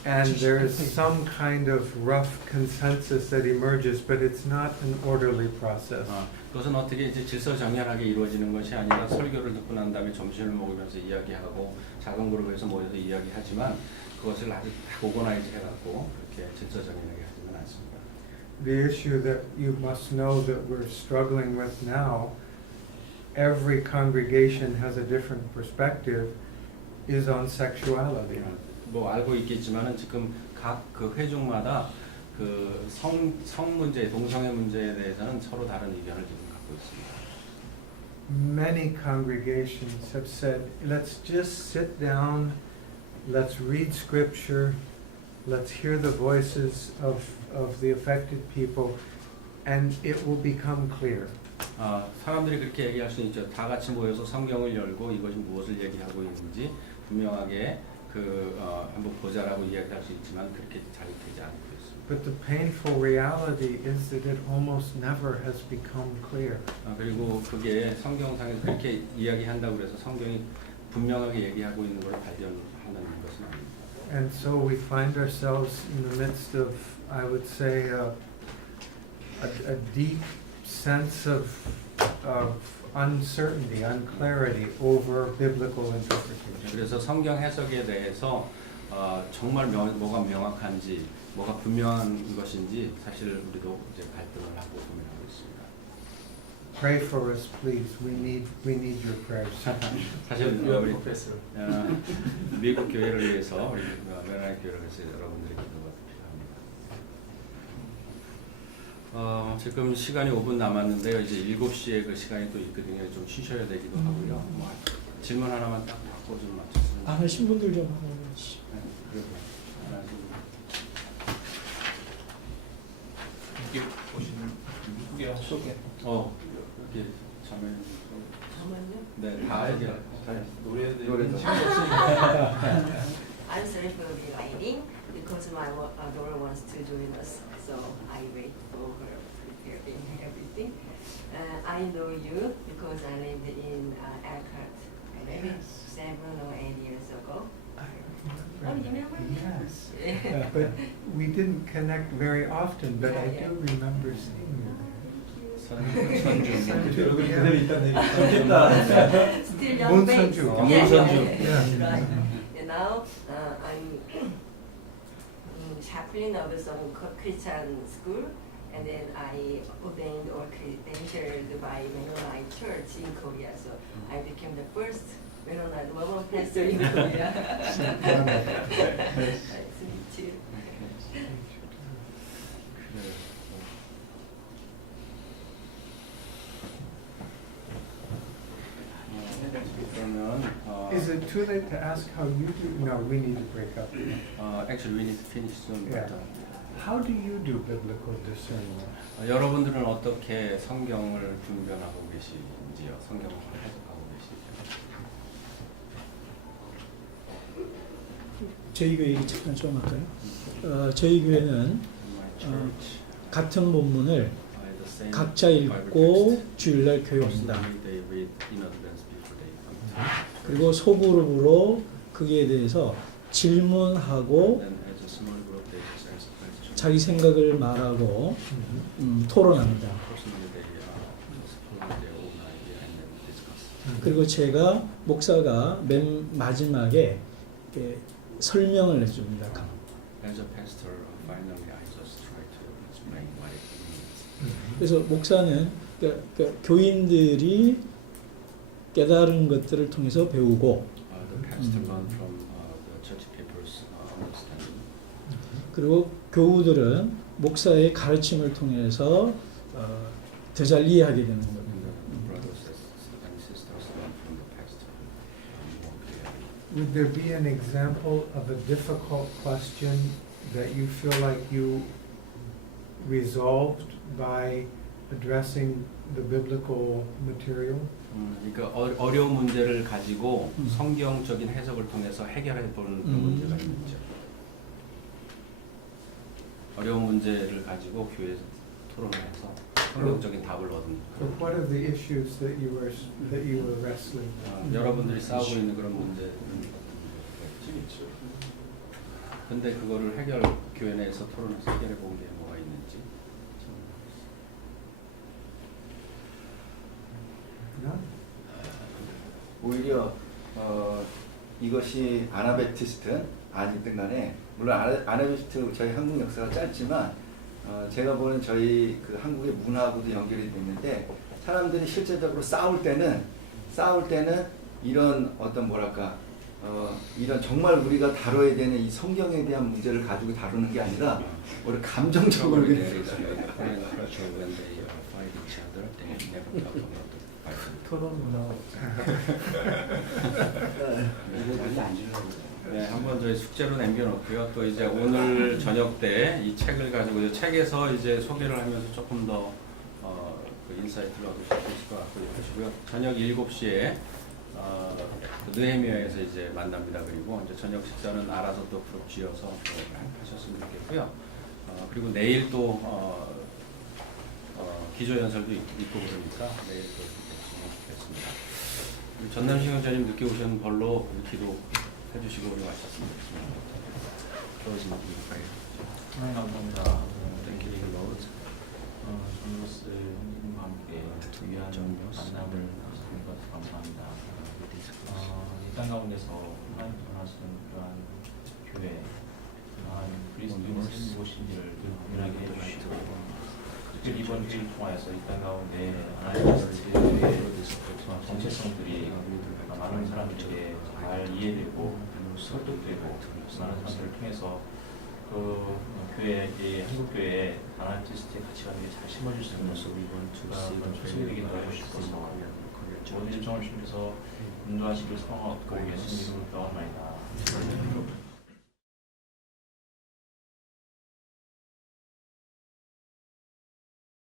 and there is some kind of rough consensus that emerges, but it's not an orderly process. 그것은 어떻게 이제 질서정연하게 이루어지는 것이 아니라 설교를 듣고 난 다음에 점심을 먹으면서 이야기하고 작은 그룹에서 모여서 이야기하지만 그것을 아주 오거나이즈 해갖고 그렇게 질서정연하게 하지는 않습니다. The issue that you must know that we're struggling with now, every congregation has a different perspective, is on sexuality. 뭐 알고 있겠지만은 지금 각 그 회중마다 그 성 문제, 동성애 문제에 대해서는 서로 다른 의견을 지금 갖고 있습니다. Many congregations have said, let's just sit down, let's read scripture, Let's hear the voices of the affected people, and it will become clear. 사람들이 그렇게 얘기할 수 있죠. 다 같이 모여서 성경을 열고 이것이 무엇을 얘기하고 있는지 분명하게 한번 보자라고 이야기할 수 있지만 그렇게 잘 되지 않고 있습니다. But the painful reality is that it almost never has become clear. 그리고 그게 성경상에서 그렇게 이야기한다고 해서 성경이 분명하게 얘기하고 있는 걸 발견하는 것은 아닙니다. And so we find ourselves in the midst of, I would say, a deep sense of uncertainty, unclarity over biblical interpretation. 그래서 성경 해석에 대해서 정말 뭐가 명확한지, 뭐가 분명한 것인지 사실 우리도 이제 갈등을 하고 고민하고 있습니다. Pray for us, please. We need your prayers. 사실 유학 우리 프로페서. 미국 교회를 위해서 우리 메라니 교회를 위해서 여러분들의 기도가 필요합니다. 지금 시간이 5분 남았는데요. 이제 7시에 그 시간이 또 있거든요. 좀 쉬셔야 되기도 하고요. 질문 하나만 딱 받고 좀 마쳤습니다. 안 하신 분들 좀 하나만 주시죠. 그리고 이렇게 보시는 소개하시죠. 이렇게 자매. 잠깐만요. 네, 다 이제 노래도 노래도. I'm sorry for the lighting because my daughter wants to join us, so I wait for her preparing everything. I know you because I lived in Elkhart maybe 7 or 8 years ago. Oh, you remember me? Yes. Yeah. But we didn't connect very often, but I do remember seeing you. 여러분 그대로 있다는 얘기 좋겠다. Still young face. 문선주. Yeah. Yeah. Right. And now I'm chaplain of some Christian school, and then I ordained or entered by Mennonite Church in Korea. So I became the first Mennonite woman pastor in Korea. Nice to meet you. 그러면 Is it too late to ask how you do? No, we need to break up. actually we need to finish soon. Yeah. But, How do you do biblical discernment? 여러분들은 어떻게 성경을 분별하고 계시는지요? 성경을 해석하고 계시죠? 저희 교회 얘기 잠깐 좀 할까요? 저희 교회는 같은 본문을 각자 읽고 주일날 교회 옵니다. 그리고 소그룹으로 거기에 대해서 질문하고 자기 생각을 말하고 토론합니다. 그리고 제가 목사가 맨 마지막에 이렇게 설명을 해줍니다. 그래서 목사는 그러니까 교인들이 깨달은 것들을 통해서 배우고 그리고 교우들은 목사의 가르침을 통해서 더 잘 이해하게 되는 겁니다. Would there be an example of a difficult question that you feel like you resolved by addressing the biblical material? 그러니까 어려운 문제를 가지고 성경적인 해석을 통해서 해결해 보는 그런 문제가 있죠. 어려운 문제를 가지고 교회에서 토론해서 성경적인 답을 얻은. So what are the issues that you were wrestling with? 여러분들이 싸우고 있는 그런 문제는 근데 그거를 교회 내에서 토론해서 해결해 본 게 뭐가 있는지. 오히려 이것이 아나베티스트 아니든 간에 물론 아나베티스트 저희 한국 역사가 짧지만 제가 보는 저희 그 한국의 문화하고도 연결이 됐는데 사람들이 실제적으로 싸울 때는 이런 어떤 뭐랄까 이런 정말 우리가 다뤄야 되는 이 성경에 대한 문제를 가지고 다루는 게 아니라 우리 감정적으로 토론 문화. 이거 안 주려고. 네, 한번 저희 숙제로 남겨놓고요. 또 이제 오늘 저녁 때 이 책을 가지고 이 책에서 이제 소개를 하면서 조금 더 그 인사이트를 얻을 수 있을 것 같고요. 하시고요. 저녁 7시에 그 느헤미야에서 이제 만납니다. 그리고 이제 저녁 식사는 알아서 또 그룹 지어서 하셨으면 좋겠고요. 그리고 내일 또 기조 연설도 있고 그러니까 내일 또 뵙시면 좋겠습니다. 전남식 형제님 늦게 오신 걸로 기도해 주시고 우리 마쳤습니다. 하나님 감사합니다. 존로스 형님과 함께 귀한 만남을 하시는 것 감사합니다. 이 땅 가운데서 하나님 전하시는 그러한 교회, 그러한 그리스도의 삶이 무엇인지를 확인하게 해주시고 특별히 이번 주를 통하여서 이 땅 가운데 하나님의 정체성들이 많은 사람들에게 잘 이해되고 설득되고 많은 사람들을 통해서 그 교회의 한국교회의 하나님 그리스도의 가치관이 잘 심어질 수 있는 그런 초석이 되게 도와주시고 오늘 일정을 주님께서 인도하시길 소망하고 예수님 이름으로 기도하옵나이다.